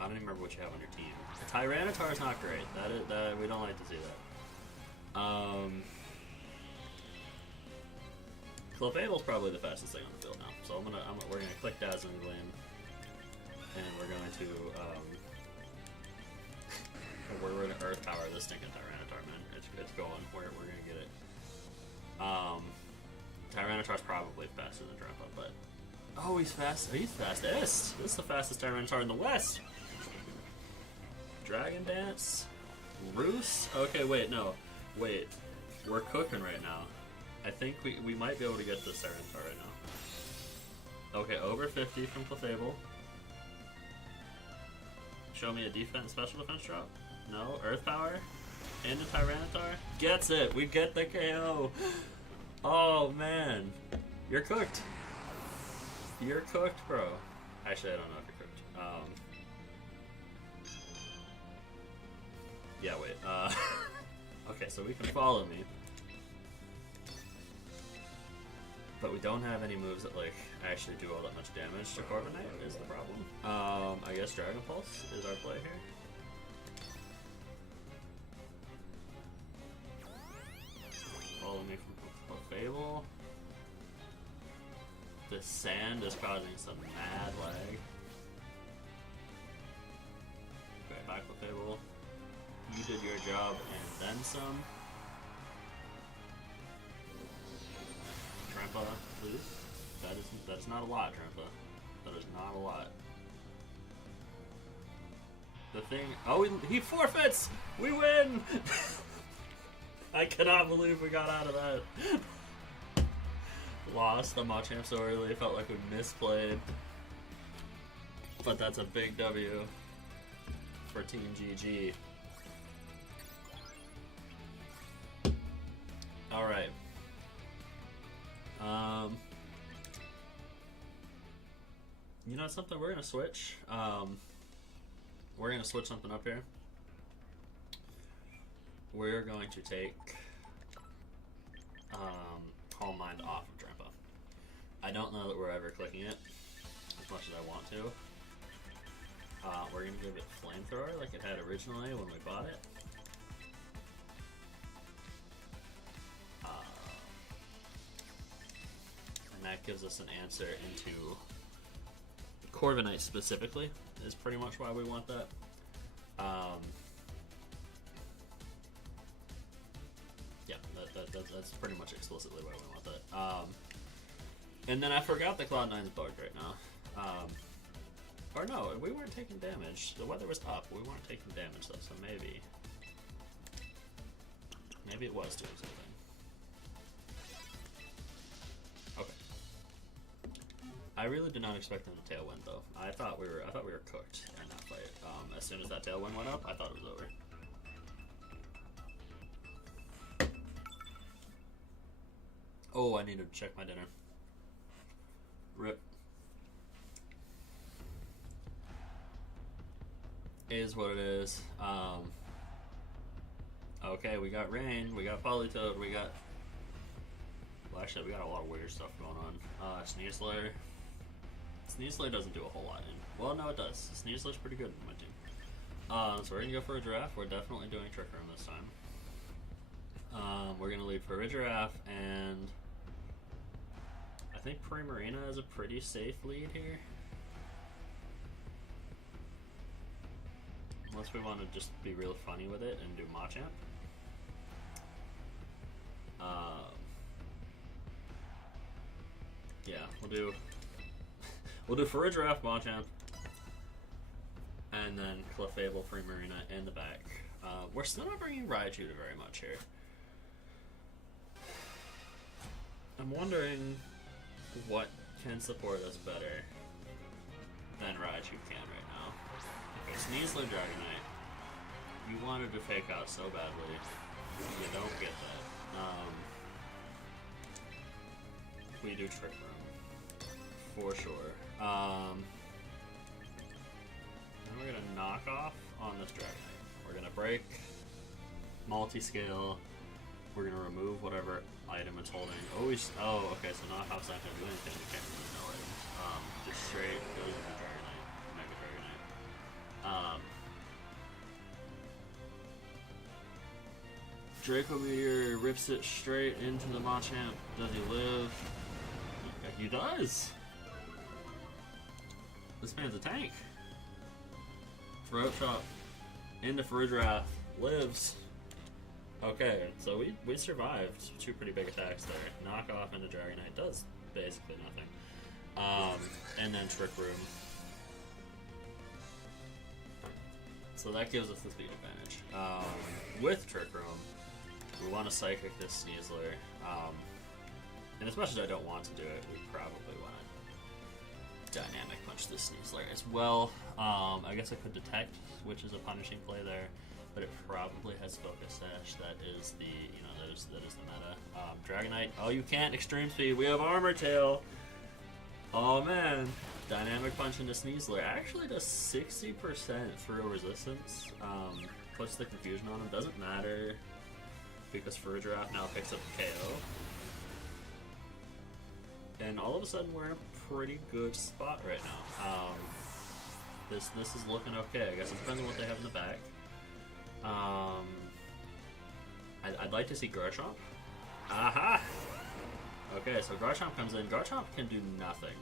I don't even remember what you have on your team. Tyranitar is not great. That we don't like to see that. Clefable's probably the fastest thing on the field now. So we're gonna click Dazzling Gleam, and we're going to we're gonna Earth Power this stinking Tyranitar, man. It's going. We're gonna get it. Tyranitar's probably faster than Drampa, but oh, he's fast. He's fastest. This is the fastest Tyranitar in the West. Dragon Dance, Roost. Okay, wait, no, wait. We're cooking right now. I think we might be able to get this Tyranitar right now. Okay, over 50 from Clefable. Show me a special defense drop. No, Earth Power. And the Tyranitar. Gets it! We get the KO! Oh, man. You're cooked. You're cooked, bro. Actually, I don't know if you're cooked. Yeah, wait. Okay, so we can follow me. But we don't have any moves that, like, actually do all that much damage to Corviknight is the problem. I guess Dragon Pulse is our play here. Follow me from Clefable. The sand is causing some mad lag. Okay, bye Clefable. You did your job and then some. Drampa, please. That is not a lot, Drampa. That is not a lot. The thing. Oh, he forfeits. We win. I cannot believe we got out of that. Lost the Machamp so early. Felt like we misplayed. But that's a big W for Team GG. All right. You know something? We're gonna switch. We're gonna switch something up here. We're going to take Calm Mind off of Drampa. I don't know that we're ever clicking it as much as I want to. We're gonna give it Flamethrower like it had originally when we bought it. And that gives us an answer into Corviknight specifically, is pretty much why we want that. Yeah, that's pretty much explicitly why we want that. And then I forgot the Cloud9's bugged right now. Or no, we weren't taking damage. The weather was up. We weren't taking damage though, so maybe it was doing something. Okay. I really did not expect them to tailwind though. I thought we were cooked in that fight. As soon as that tailwind went up, I thought it was over. Oh, I need to check my dinner. Rip. Is what it is. Okay, we got Rain, we got Politoed, we got... Well, actually, we got a lot of weird stuff going on. Sneasler. Sneasler doesn't do a whole lot. Well, no, it does. Sneasler's pretty good in my team. So we're gonna go for a Giraffe. We're definitely doing Trick Room this time. We're gonna leave for a Giraffe, and I think Primarina is a pretty safe lead here. Unless we want to just be real funny with it and do Machamp. Yeah, we'll do for a Giraffe Machamp, and then Clefable, Primarina in the back. We're still not bringing Raichu very much here. I'm wondering what can support us better. than Raichu can right now. Okay, Sneasler Dragonite. You wanted to fake out so badly. You don't get that. We do Trick Room. For sure. Then we're gonna knock off on this Dragonite. We're gonna break, multi-scale. We're gonna remove whatever item it's holding. Oh, okay, so not how's that gonna do anything? We can't remove no items. Just straight goes into Dragonite, Mega Dragonite. Draco Meteor rips it straight into the Machamp. Does he live? He does! This man's a tank. Throat Chop into Farigiraf. Lives. Okay, so we survived two pretty big attacks there. Knock off into Dragonite does basically nothing. And then Trick Room. So that gives us the speed advantage. With Trick Room, we want to Psychic this Sneasler. And as much as I don't want to do it, we probably want to Dynamic Punch this Sneasler as well. I guess I could Detect, which is a punishing play there, but it probably has Focus Sash. That is the that is the meta. Dragonite. Oh, you can't Extreme Speed. We have Armor Tail. Oh man, Dynamic Punch into Sneasler actually does 60% through resistance. Puts the confusion on him. Doesn't matter because Farigiraf now picks up KO. And all of a sudden we're in a pretty good spot right now. This is looking okay. I guess it depends on what they have in the back. I'd like to see Garchomp. Aha! Okay, so Garchomp comes in. Garchomp can do nothing.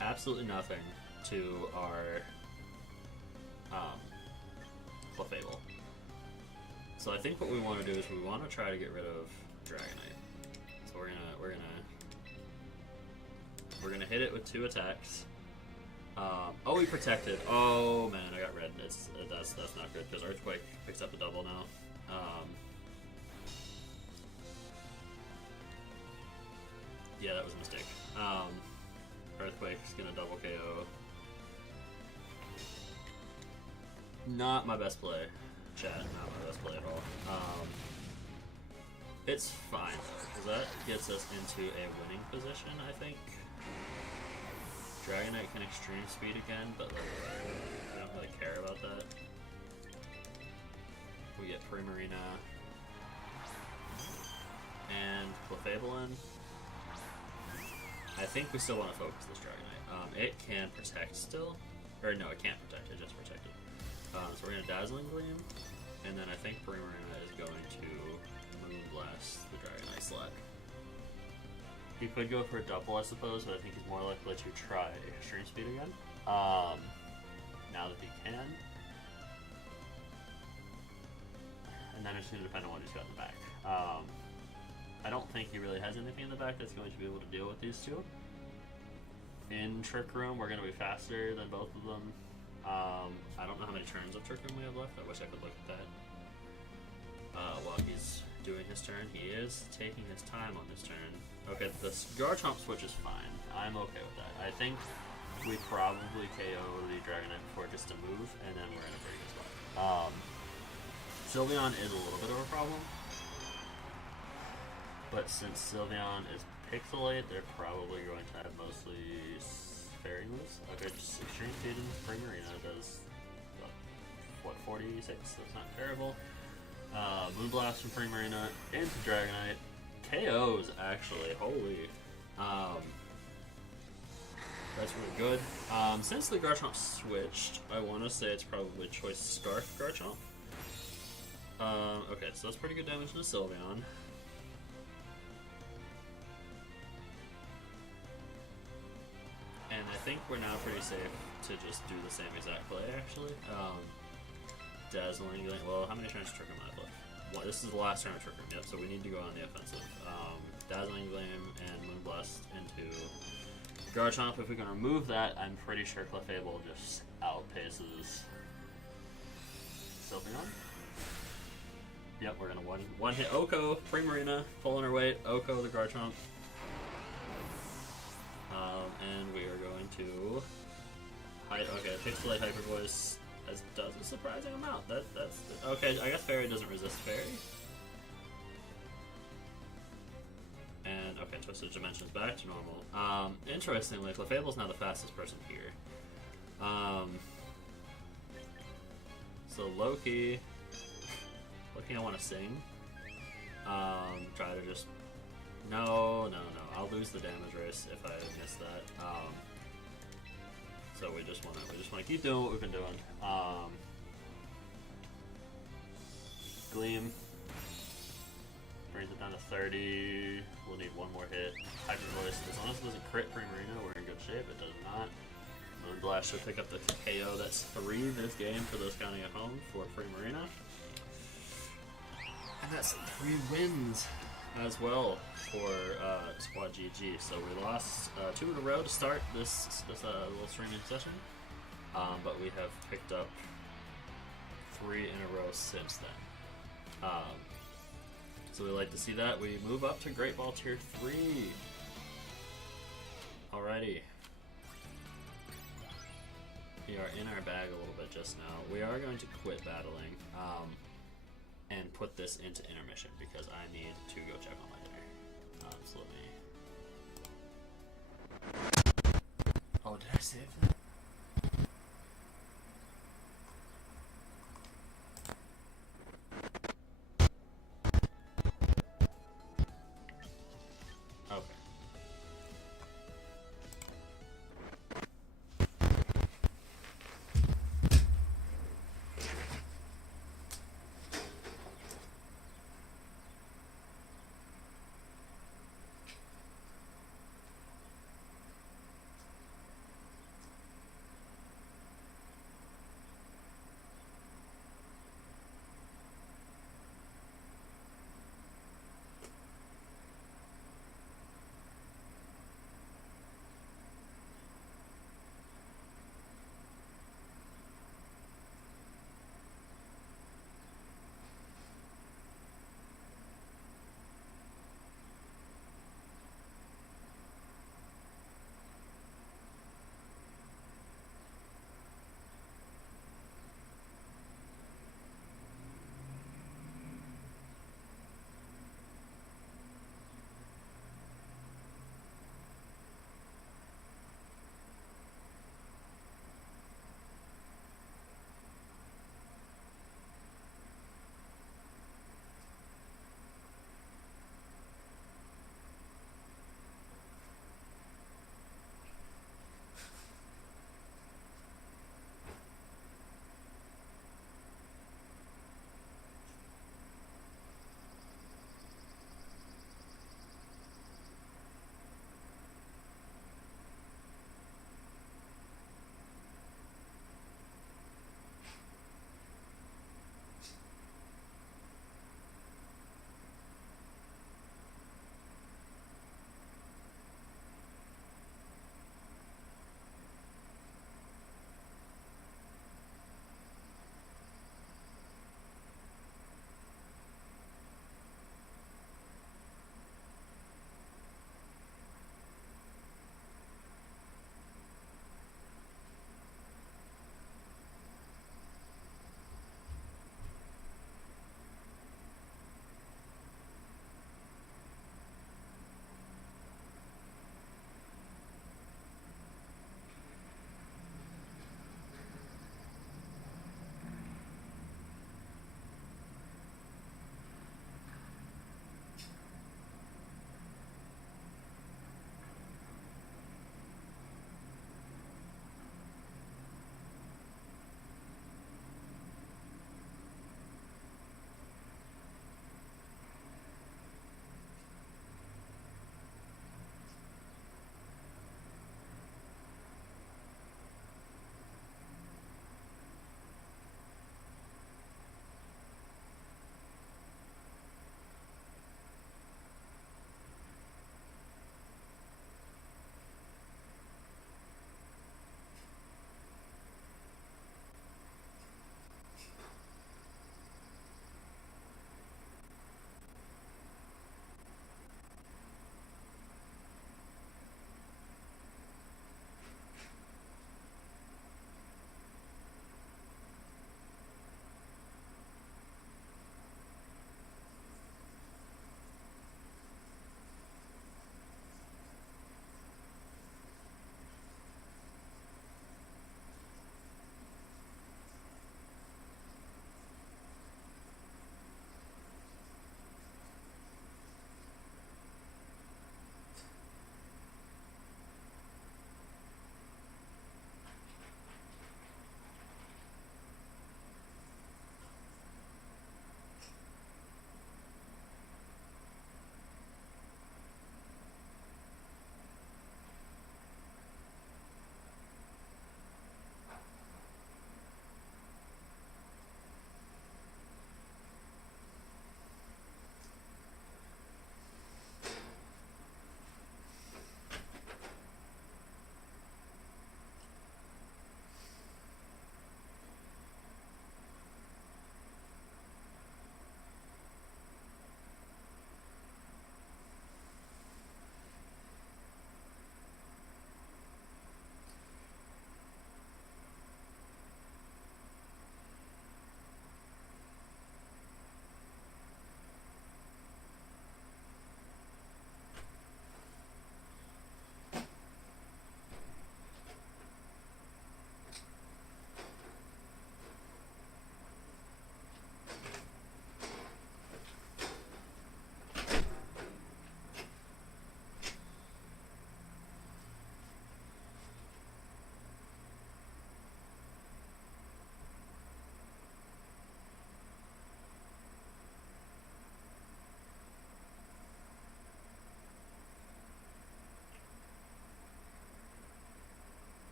Absolutely nothing to our Clefable. So I think what we want to do is we want to try to get rid of Dragonite. So we're gonna hit it with 2 attacks. Oh, we protected. Oh man, I got red. That's not good because Earthquake picks up a double now. Yeah, that was a mistake. Earthquake's gonna double KO. Not my best play, chat. Not my best play at all. It's fine because that gets us into a winning position, I think. Dragonite can Extreme Speed again, but like, I don't really care about that. We get Primarina and Clefable in. I think we still want to focus this Dragonite. It can protect still. Or no, it can't protect, it just protected. So we're going to Dazzling Gleam, and then I think Primarina is going to Moonblast the Dragonite slot. He could go for a double, I suppose, but I think he's more likely to try Extreme Speed again. Now that he can. And then it's going to depend on what he's got in the back. I don't think he really has anything in the back that's going to be able to deal with these two. In Trick Room, we're going to be faster than both of them. I don't know how many turns of Trick Room we have left. I wish I could look at that. While he's doing his turn, he is taking his time on this turn. Okay, the Garchomp switch is fine. I'm okay with that. I think we probably KO the Dragonite before just to move, and then we're in a pretty good spot. Sylveon is a little bit of a problem, but since Sylveon is Pixelate, they're probably going to have mostly fairy moves. Okay, just Extreme Speed and Primarina does, what, 46? That's not terrible. Moonblast from Primarina into Dragonite. KOs, actually. Holy. That's really good. Since the Garchomp switched, I want to say it's probably Choice Scarf Garchomp. Okay, so that's pretty good damage to Sylveon. And I think we're now pretty safe to just do the same exact play, actually. Dazzling Gleam. Well, how many turns Trick Room I have left? Well, this is the last turn of Trick Room, yep, so we need to go on the offensive. Dazzling Gleam and Moonblast into Garchomp. If we can remove that, I'm pretty sure Clefable just outpaces Sylveon. Yep, we're gonna one hit Oko, Primarina, pulling her weight, Oko the Garchomp. And we are going to okay, Pixelate Hyper Voice does a surprising amount. Okay, I guess Fairy doesn't resist Fairy. And okay, Twisted Dimensions back to normal. Interestingly, Clefable's now the fastest person here. So Loki, I want to sing. Try to just no. I'll lose the damage race if I miss that. So we just wanna keep doing what we've been doing. Gleam brings it down to 30. We'll need one more hit. Hyper Voice. As long as it doesn't crit Primarina, we're in good shape. It does not. Moonblast should pick up the KO. That's 3 this game for those counting at home for Primarina. And that's 3 wins as well for Squad GG. So we lost 2 in a row to start this little streaming session, but we have picked up 3 in a row since then. So we like to see that. We move up to Great Ball Tier 3. Alrighty. We are in our bag a little bit just now. We are going to quit battling and put this into intermission because I need to go check on my dinner. So let me... Oh, did I save that? Okay.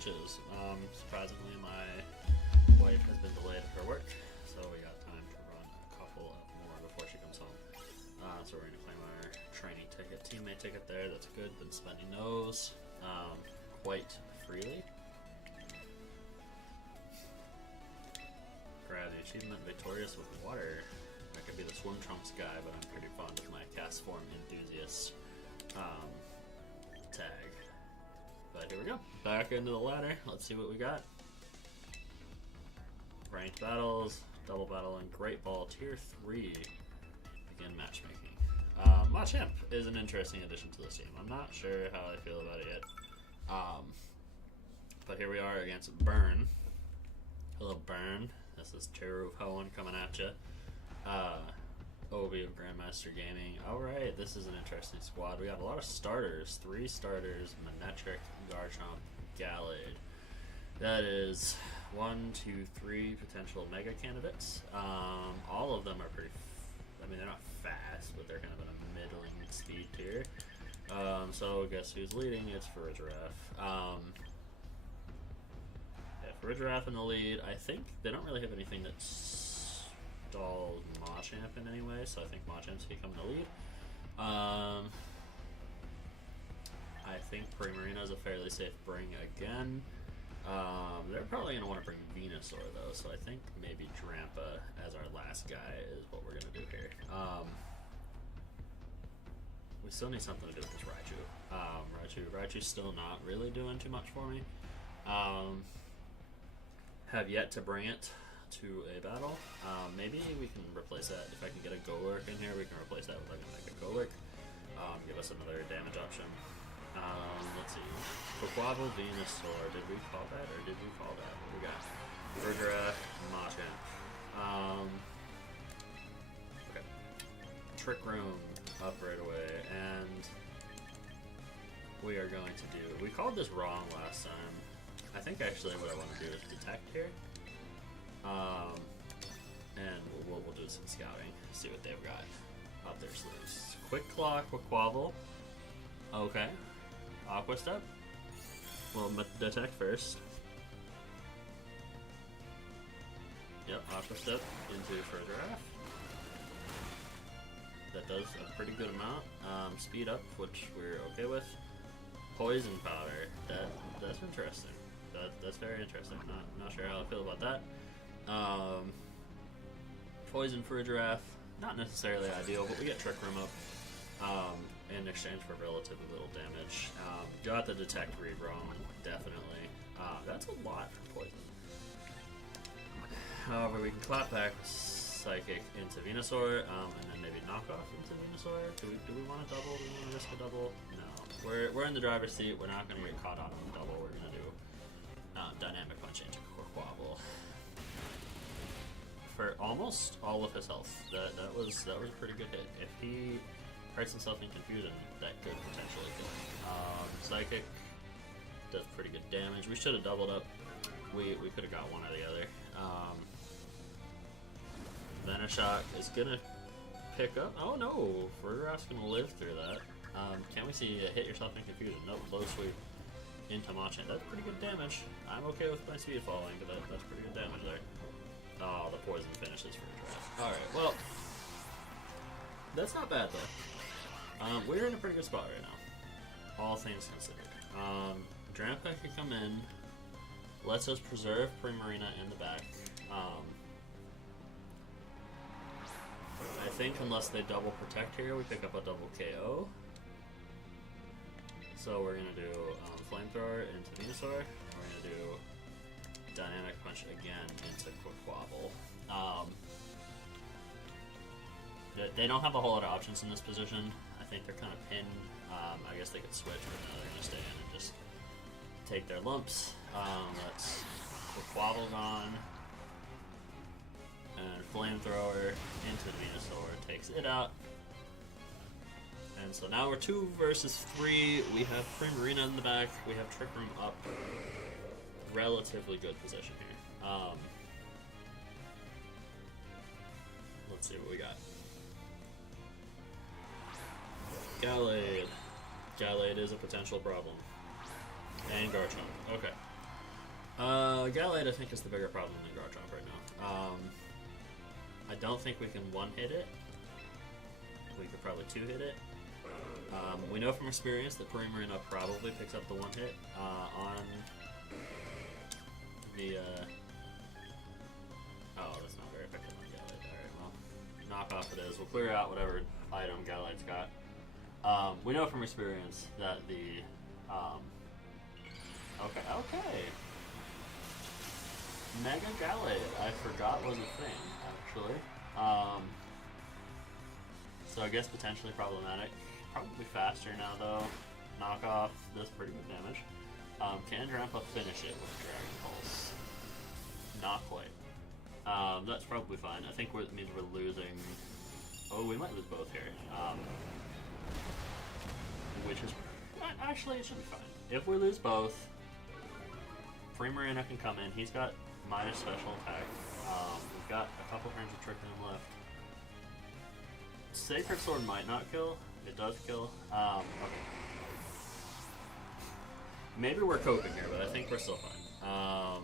matches. Surprisingly, my wife has been delayed for work, so we got time to run a couple of more before she comes home. So we're gonna claim our training ticket, teammate ticket there. That's good. Been spending those quite freely. Grab the achievement, victorious with water. I could be the swim trunks guy, but I'm pretty fond of my cast form enthusiast tag. But here we go. Back into the ladder. Let's see what we got. Ranked battles, double battle, and Great Ball Tier 3. Begin matchmaking. Machamp is an interesting addition to this team. I'm not sure how I feel about it yet. But here we are against Burn. Hello, Burn. This is Cheru Hoenn coming at you. Obee of Grandmaster Gaming. Alright, this is an interesting squad. We got a lot of starters. 3 starters, Manectric, Garchomp, Gallade. That is 1, 2, 3 potential mega candidates. All of them are pretty, I mean, they're not fast, but they're kind of in a middling speed tier. So guess who's leading? It's Farigiraf. Farigiraf in the lead. I think they don't really have anything that stalls Machamp in any way, so I think Machamp's become the lead. I think Primarina is a fairly safe bring again. They're probably going to want to bring Venusaur though, so I think maybe Drampa as our last guy is what we're going to do here. We still need something to do with this Raichu. Raichu's still not really doing too much for me. Have yet to bring it to a battle. Maybe we can replace that. If I can get a Golurk in here, we can replace that with like a Mega Golurk. Give us another damage option. Let's see. Quaquaval, Venusaur. Did we call that or did we call that? What we got? Farigiraf, Machamp. Okay. Trick Room up right away, and we are going to do. We called this wrong last time. I think actually what I want to do is detect here. And we'll do some scouting, see what they've got up their sleeves. Quick Claw, Quaquaval. Okay. Aqua Step. We'll detect first. Yep, Aqua Step into Farigiraf. That does a pretty good amount. Speed Up, which we're okay with. Poison Powder. That's interesting. That's very interesting. Not sure how I feel about that. Poison Farigiraf, not necessarily ideal, but we get Trick Room up in exchange for relatively little damage. Got the Detect Regrown, definitely. That's a lot for Poison. However, we can clap back Psychic into Venusaur, and then maybe knock off into Venusaur. Do we want to double? Do we want to risk a double? No. We're in the driver's seat. We're not going to get caught on a double. We're going to do Dynamic Punch into Quaquaval for almost all of his health. That was a pretty good hit. If he hurts himself in Confusion, that could potentially kill him. Psychic does pretty good damage. We should have doubled up. We could have got one or the other. Venoshock is gonna pick up. Oh no, Farigiraf's gonna live through that. Can we see hit yourself in Confusion? Nope, low sweep into Machamp. That's pretty good damage. I'm okay with my speed falling, but that's pretty good damage there. Oh, the poison finishes Farigiraf. Alright, well, that's not bad though. We're in a pretty good spot right now, all things considered. Drampa could come in, lets us preserve Primarina in the back. I think unless they double protect here, we pick up a double KO. So we're gonna do Flamethrower into Venusaur. We're gonna do Dynamic Punch again into Quaquaval. They don't have a whole lot of options in this position. I think they're kind of pinned. I guess they could switch, but no, they're gonna stay in and just take their lumps. Let's Quaquaval gone. And Flamethrower into Venusaur takes it out. And so now we're 2 versus 3. We have Primarina in the back. We have Trick Room up. Relatively good position here. Let's see what we got. Gallade. Gallade is a potential problem. And Garchomp. Okay. Gallade I think is the bigger problem than Garchomp right now. I don't think we can one-hit it. We could probably two-hit it. We know from experience that Primarina probably picks up the one-hit on the... Oh, that's not very effective on Gallade. Alright, well, knock off it is. We'll clear out whatever item Gallade's got. We know from experience that the... Okay. Mega Gallade, I forgot was a thing, actually. So I guess potentially problematic. Probably faster now, though. Knock off does pretty good damage. Can Grandpa finish it with Dragon Pulse? Not quite. That's probably fine. I think it means we're losing... Oh, we might lose both here. Which is... Actually, it should be fine. If we lose both, Primarina can come in. He's got minus special attack. We've got a couple turns of Trick Room left. Sacred Sword might not kill. It does kill. Okay. Maybe we're coping here, but I think we're still fine.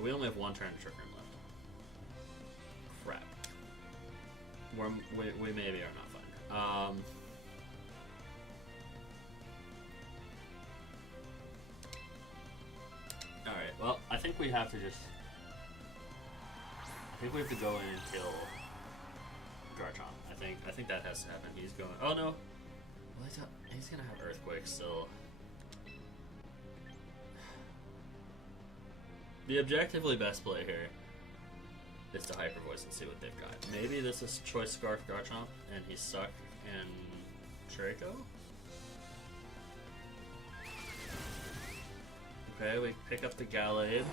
We only have one turn of Trick Room left. Crap. We maybe are not fine. Alright, well, I think we have to just... I think we have to go in and kill Garchomp. I think that has to happen. He's going... Oh, no! Well, he's gonna have Earthquake still. The objectively best play here is to Hyper Voice and see what they've got. Maybe this is Choice Scarf Garchomp, and he's stuck in Draco? Okay, we pick up the Gallade.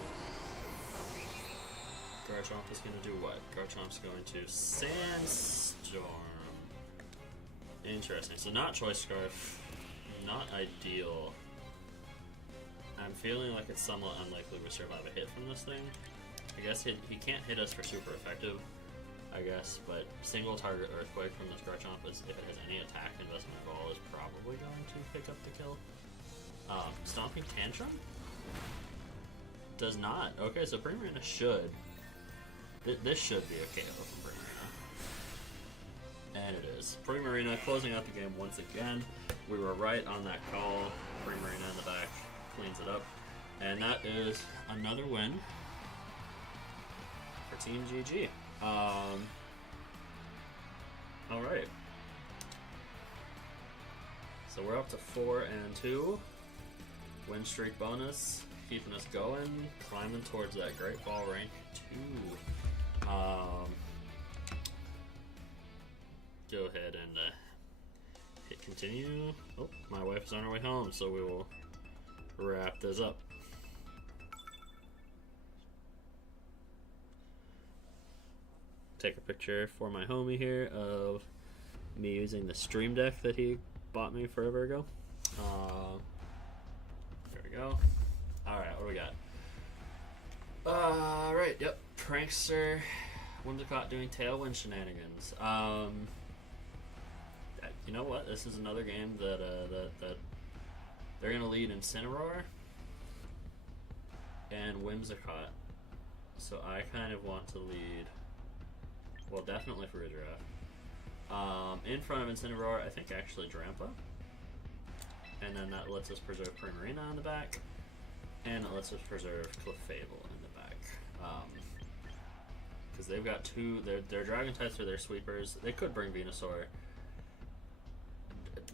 Garchomp is going to do what? Garchomp's going to Sandstorm. Interesting. So not Choice Scarf. Not ideal. I'm feeling like it's somewhat unlikely we survive a hit from this thing. I guess he can't hit us for super effective, I guess, but single target Earthquake from this Garchomp, is, if it has any attack investment at all, is probably going to pick up the kill. Stomping Tantrum? Does not. Okay, so Primarina should. This should be a KO from Primarina. And it is. Primarina closing out the game once again. We were right on that call. Primarina in the back cleans it up. And that is another win for Team GG. Alright. So we're up to 4-2. Win streak bonus. Keeping us going. Climbing towards that Great Ball rank 2. Go ahead and hit continue. Oh, my wife is on her way home, so we will wrap this up. Take a picture for my homie here of me using the Stream Deck that he bought me forever ago. There we go. Alright, what do we got? Right, yep. Prankster Whimsicott doing Tailwind shenanigans. You know what? This is another game that they're gonna lead Incineroar and Whimsicott. So I kind of want to lead. Well, definitely for Redraft. In front of Incineroar, I think actually Drampa. And then that lets us preserve Primarina on the back. And it lets us preserve Clefable in the back. Because they've got two, their Dragon types are their sweepers. They could bring Venusaur.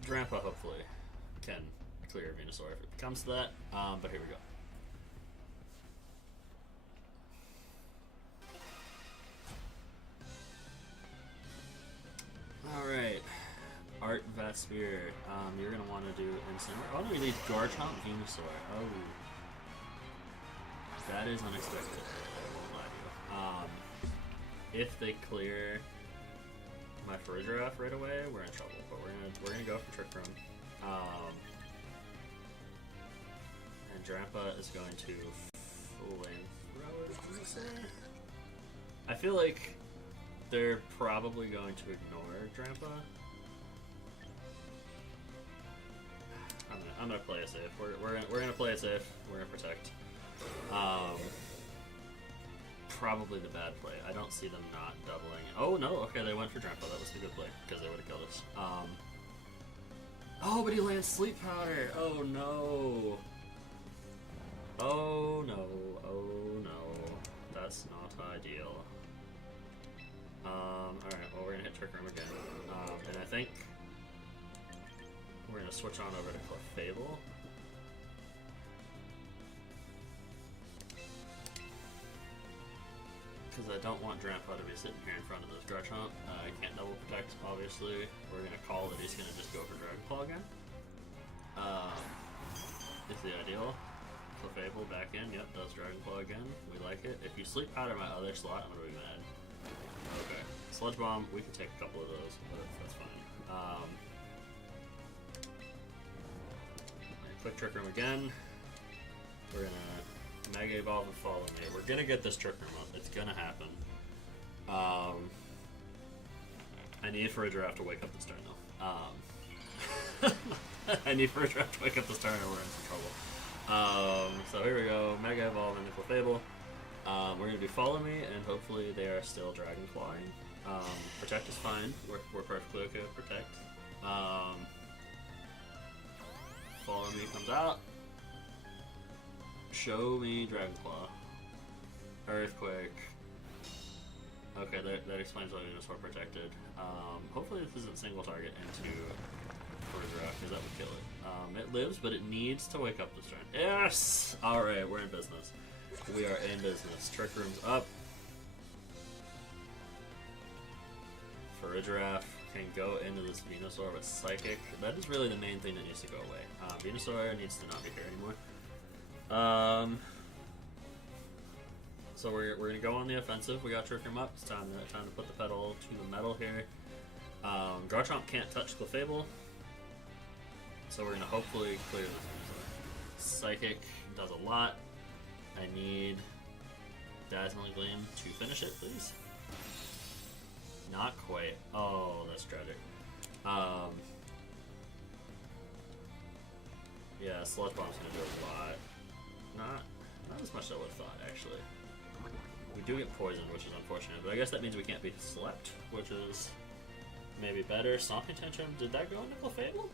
Drampa hopefully can clear Venusaur if it comes to that. But here we go. Alright. Art Vespier. You're going to want to do Incineroar. Oh no, you lead Garchomp Venusaur. Oh. That is unexpected. I won't lie to you. If they clear my Farigiraf right away, we're in trouble. But we're gonna go for Trick Room. And Drampa is going to Flamethrower. I feel like they're probably going to ignore Drampa. I'm gonna play it safe. We're gonna play it safe. We're gonna protect. Probably the bad play. I don't see them not doubling. Oh no, okay, they went for Drampa. That was the good play, because they would have killed us. Oh, but he lands Sleep Powder! Oh no! Oh no, oh no. That's not ideal. Alright, well we're gonna hit Trick Room again. And I think we're gonna switch on over to Clefable. Because I don't want Drampa to be sitting here in front of this Garchomp. I can't double protect, obviously. We're going to call that he's going to just go for Dragon Claw again. It's the ideal. Clefable back in. Yep, does Dragon Claw again. We like it. If you Sleep Powder my other slot, I'm going to be mad. Okay. Sludge Bomb, we can take a couple of those, but that's fine. Quick Trick Room again. We're going to Mega Evolve and Follow Me. We're gonna get this Trick Room up. It's gonna happen. I need for a Giraffe to wake up this turn though. I need for a Giraffe to wake up this turn or we're in some trouble. So here we go. Mega Evolve into Clefable. We're gonna do Follow Me and hopefully they are still Dragon Clawing. Protect is fine. We're perfectly okay with Protect. Follow Me comes out. Show me Dragon Claw. Earthquake. Okay, that explains why Venusaur protected. Hopefully this isn't single target into Giraffe, because that would kill it. It lives, but it needs to wake up this turn. Yes! Alright, we're in business. We are in business. Trick Room's up. Giraffe can go into this Venusaur with Psychic. That is really the main thing that needs to go away. Venusaur needs to not be here anymore. So we're gonna go on the offensive. We got Trick Room up. It's time to put the pedal to the metal here. Garchomp can't touch Clefable, so we're gonna hopefully clear this Venusaur. Psychic does a lot. I need Dazzling Gleam to finish it, please. Not quite. Oh, that's tragic. Yeah, Sludge Bomb's gonna do a lot. Not as much as I would have thought, actually. We do get poisoned, which is unfortunate, but I guess that means we can't be slept, which is maybe better. Stomping Tantrum, did that go into Clefable?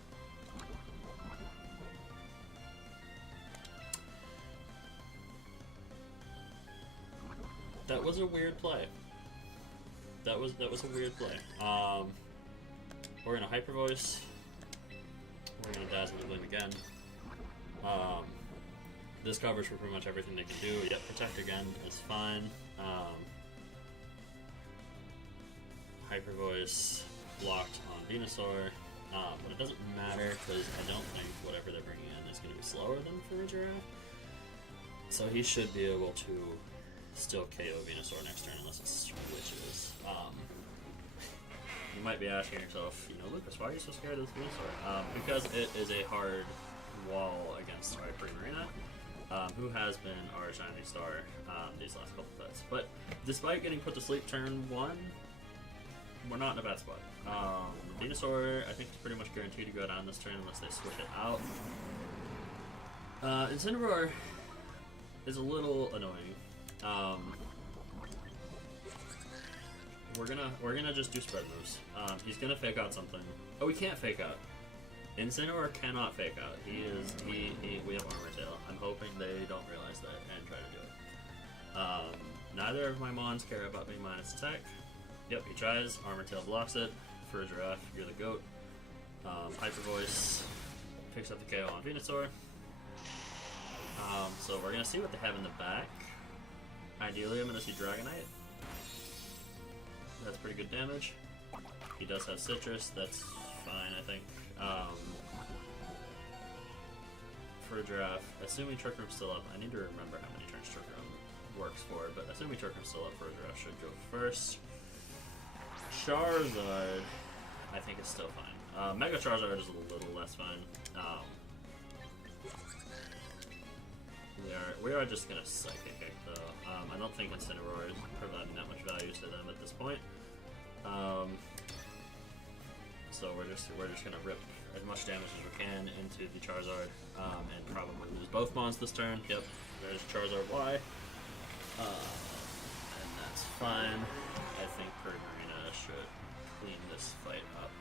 That was a weird play. That was a weird play. We're gonna Hyper Voice. We're gonna Dazzle Gleam again. This covers for pretty much everything they can do. Yep, Protect again is fine. Hyper Voice blocked on Venusaur, but it doesn't matter because I don't think whatever they're bringing in is going to be slower than for a Giraffe. So he should be able to still KO Venusaur next turn unless it switches. You might be asking yourself, Lucas, why are you so scared of this Venusaur? Because it is a hard wall against our Primarina. Who has been our shining star these last couple sets. But despite getting put to sleep turn 1, we're not in a bad spot. Venusaur, I think, is pretty much guaranteed to go down this turn unless they switch it out. Incineroar is a little annoying. We're gonna just do spread moves. He's gonna fake out something. Oh, he can't fake out. Incineroar cannot fake out. We have Armor Tail. I'm hoping they don't realize that and try to do it. Neither of my Mons care about being minus attack. Yep, he tries. Armor Tail blocks it. For a Giraffe, you're the GOAT. Hyper Voice picks up the KO on Venusaur. So we're gonna see what they have in the back. Ideally, I'm gonna see Dragonite. That's pretty good damage. He does have Citrus. That's fine, I think. For a Giraffe, assuming Trick Room's still up, I need to remember how many turns Trick Room works for, but assuming Trick Room's still up, for a Giraffe should go first. Charizard, I think is still fine. Mega Charizard is a little less fine. We are just gonna Psychic Kick though. I don't think Incineroar is providing that much value to them at this point. So we're just gonna rip as much damage as we can into the Charizard, and probably lose both Mons this turn. Yep. There's Charizard Y. And that's fine. I think Primarina should clean this fight up.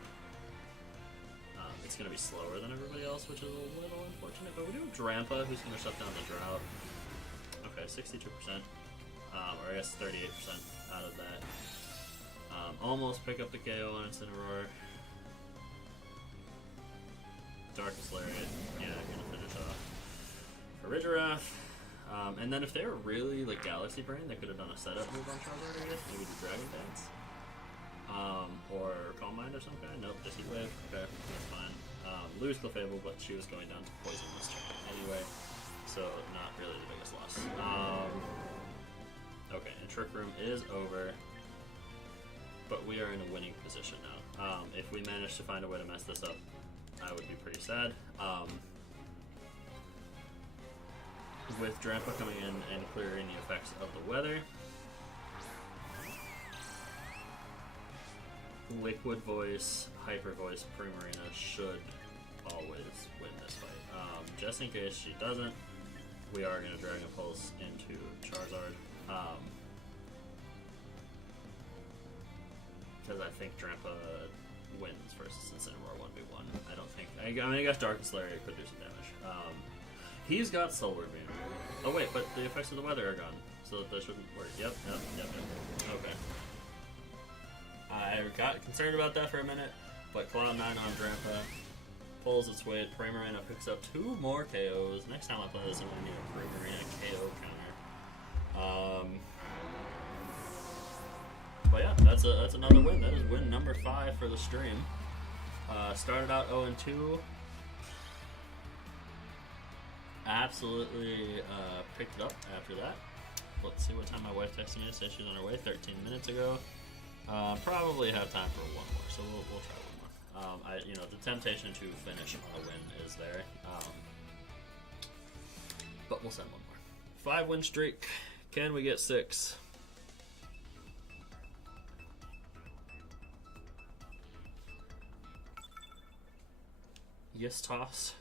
It's going to be slower than everybody else, which is a little unfortunate. But we do have Drampa, who's going to shut down the Drought. Okay, 62%. Or I guess 38% out of that. Almost pick up the KO on Incineroar. Darkest Lariat. Yeah, I'm going to finish off for Regiroth. And then if they were really like Galaxy Brain, they could have done a setup move on Charizard, I guess. Maybe do Dragon Dance. Or Calm Mind or some kind. Nope, just Heat Wave. Okay, that's fine. Lose Clefable, but she was going down to Poison this turn anyway, so not really the biggest loss. Okay, and Trick Room is over, but we are in a winning position now. If we manage to find a way to mess this up, I would be pretty sad. With Drampa coming in and clearing the effects of the weather, Liquid Voice, Hyper Voice, Primarina should always win this fight. Just in case she doesn't, we are going to Dragon Pulse into Charizard. Because I think Drampa wins versus Incineroar 1v1. I don't think. I mean, I guess Darkest Lariat could do some damage. He's got Solar Beam. Oh, wait, but the effects of the weather are gone, so that shouldn't work. Yep. Okay. I got concerned about that for a minute, but Cloud9 on Drampa pulls its weight. Primarina picks up 2 more KOs. Next time I play this, I'm going to need a Primarina KO counter. But yeah, that's another win. That is win number 5 for the stream. Started out 0-2. Absolutely picked it up after that. Let's see what time my wife texted me to say she's on her way 13 minutes ago. Probably have time for one more, so we'll try one more. The temptation to finish on a win is there, but we'll send one more. 5-win streak. Can we get 6? Yes, toss.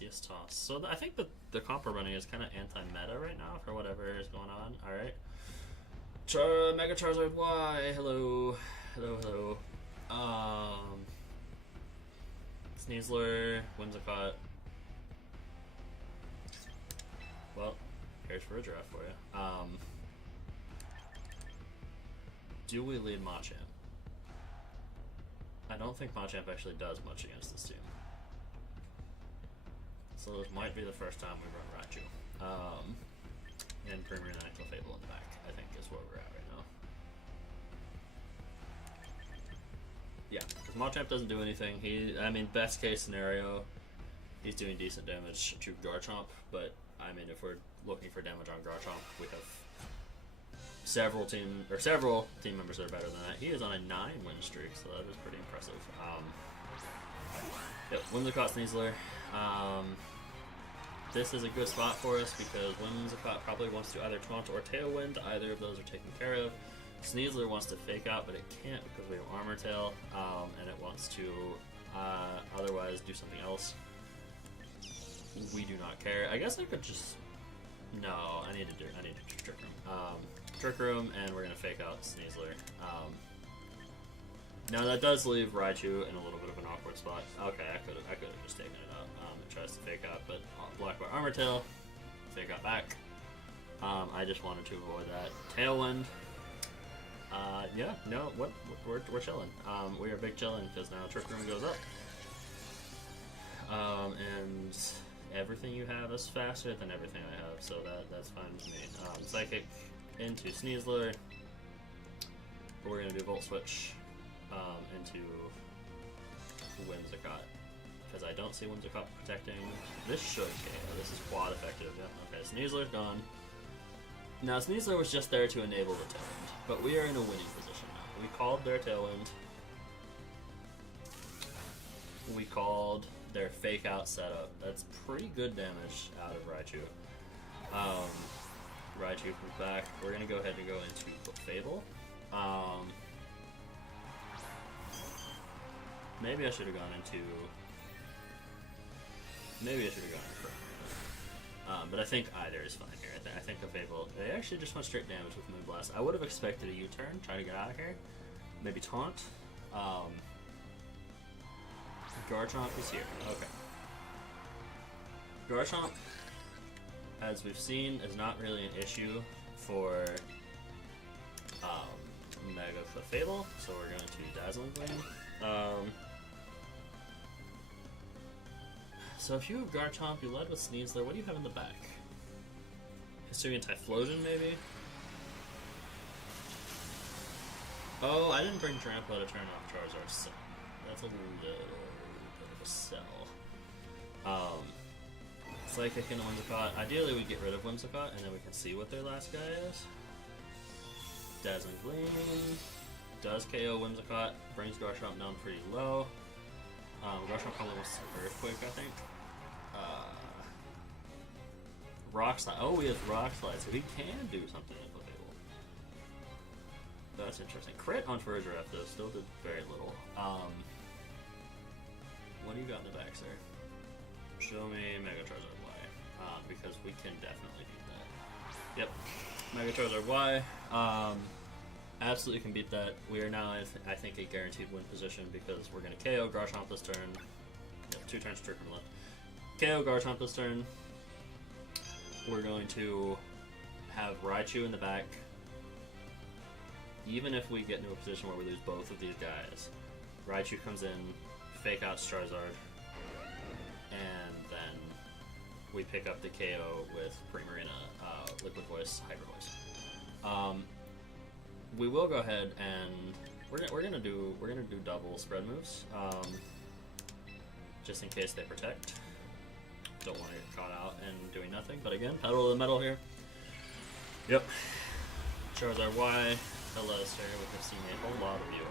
Yes, toss. So I think the comp we're running is kind of anti-meta right now for whatever is going on. All right. Mega Charizard Y, hello. Sneasler, Whimsicott. Well, here's for a draft for you. Do we lead Machamp? I don't think Machamp actually does much against this team. So this might be the first time we run Raichu. And Primarina and Clefable in the back, I think is where we're at right now. Yeah, because Machamp doesn't do anything. Best case scenario, he's doing decent damage to Garchomp, but I mean, if we're looking for damage on Garchomp, we have several team members that are better than that. He is on a 9-win streak, so that is pretty impressive. Yep, Whimsicott, Sneasler. This is a good spot for us because Whimsicott probably wants to either taunt or tailwind. Either of those are taken care of. Sneasler wants to fake out, but it can't because we have Armor Tail, and it wants to otherwise do something else. We do not care. I guess I could just... No, I need to Trick Room. Trick Room, and we're gonna fake out Sneasler. Now that does leave Raichu in a little bit of an awkward spot. Okay, I could have just taken it out. It tries to fake out, but blocked by Armor Tail. Fake out back. I just wanted to avoid that. Tailwind. Yeah, no, we're chilling. We are big chilling because now Trick Room goes up. And everything you have is faster than everything I have, so that's fine with me. Psychic into Sneasler. We're gonna do Volt Switch into Whimsicott because I don't see Whimsicott protecting. This should KO. This is quad effective. Yep. Okay, Sneasler's gone. Now Sneasler was just there to enable the Tailwind, but we are in a winning position now. We called their Tailwind. We called their fake out setup. That's pretty good damage out of Raichu. Raichu comes back. We're gonna go ahead and go into Clefable. Maybe I should have gone into. Maybe I should have gone into But I think either is fine here. I think a Fable. They actually just went straight damage with Moonblast. I would have expected a U-turn, try to get out of here. Maybe taunt. Garchomp is here. Okay. Garchomp, as we've seen, is not really an issue for Mega Clefable, so we're going to Dazzling Gleam. So if you have Garchomp, you led with Sneasler, what do you have in the back? Hisuian Typhlosion, maybe? Oh, I didn't bring Trample to turn off Charizard's Sun. That's a little bit of a sell. Psychic and Whimsicott. Ideally, we get rid of Whimsicott, and then we can see what their last guy is. Dazzling Gleam does KO Whimsicott, brings Garchomp down pretty low. Garchomp probably wants Earthquake, I think. Rock Slide. Oh, we have Rock Slide, so he can do something in Clefable. That's interesting. Crit on Ferozeref, though, still did very little. What do you got in the back, sir? Show me Mega Charizard Y, because we can definitely beat that. Yep, Mega Charizard Y. Absolutely can beat that. We are now, I think, a guaranteed win position because we're going to KO Garchomp this turn. Yep, 2 turns Trick Room left. KO Garchomp this turn. We're going to have Raichu in the back. Even if we get into a position where we lose both of these guys, Raichu comes in, fake out Charizard, and then we pick up the KO with Primarina, Liquid Voice, Hyper Voice. We will go ahead and we're gonna do double spread moves, just in case they protect. Don't want to get caught out and doing nothing. But again, pedal to the metal here. Yep. Charizard Y. Hello, sir. We have seen a whole lot of you.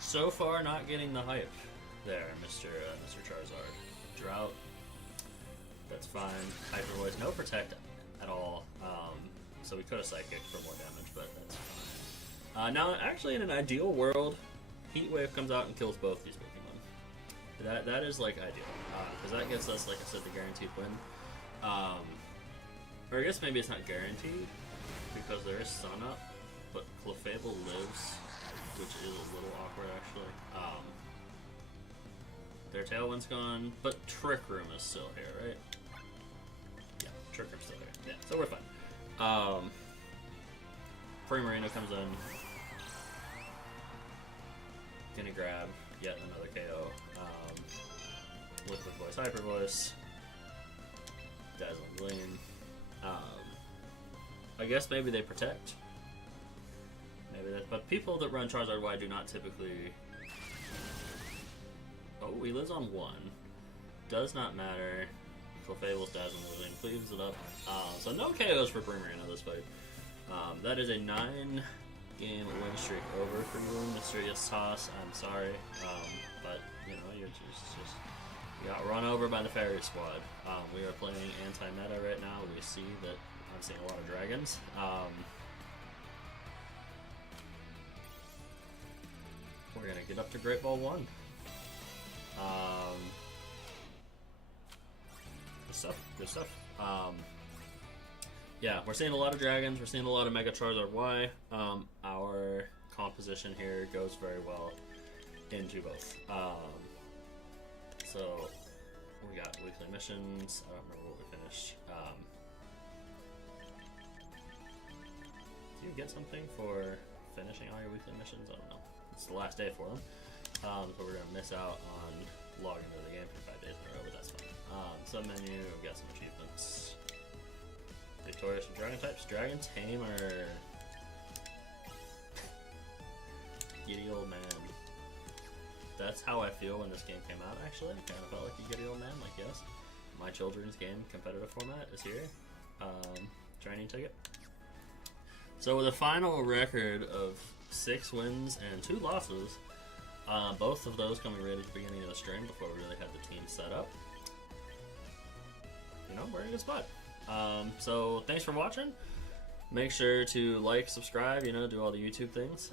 So far, not getting the hype there, Mr. Charizard. Drought. That's fine. Hyper Voice. No protect at all. So we could have Psychic for more damage, but that's fine. Now, actually, in an ideal world, Heat Wave comes out and kills both these Pokemon. That is like ideal, because that gets us, like I said, the guaranteed win. Or I guess maybe it's not guaranteed because there is Sun Up, but Clefable lives, which is a little awkward actually. Their Tailwind's gone, but Trick Room is still here, right? Yeah, Trick Room's still here. Yeah, so we're fine. Primarina comes in. Gonna grab yet another KO. Liquid Voice, Hyper Voice, Dazzling Gleam. I guess maybe they protect. Maybe that, but people that run Charizard Y do not typically. Oh, he lives on 1. Does not matter. Clefable's Dazzling Gleam cleaves it up. So no KOs for Primarina this fight. That is a 9-game win streak over for you, Mysterious Toss. I'm sorry, but you know you're just you got run over by the Fairy Squad. We are playing anti-meta right now. We see that I'm seeing a lot of dragons. We're gonna get up to Great Ball 1. Good stuff. Good stuff. Yeah, we're seeing a lot of dragons. We're seeing a lot of Mega Charizard Y. Our composition here goes very well into both. So we got weekly missions. I don't remember what we finished. Do you get something for finishing all your weekly missions? I don't know. It's the last day for them. So we're gonna miss out on logging into the game for 5 days in a row, but that's fine. Sub-menu, we've got some achievements. Victorious from Dragon types. Dragon Tamer. Giddy old man. That's how I feel when this game came out, actually. I kind of felt like a giddy old man, like, yes. My children's game competitive format is here. Training ticket. So with a final record of 6 wins and 2 losses, both of those coming right at the beginning of the stream before we really had the team set up. You know, we're in a good spot. So thanks for watching. Make sure to like, subscribe, you know, do all the YouTube things.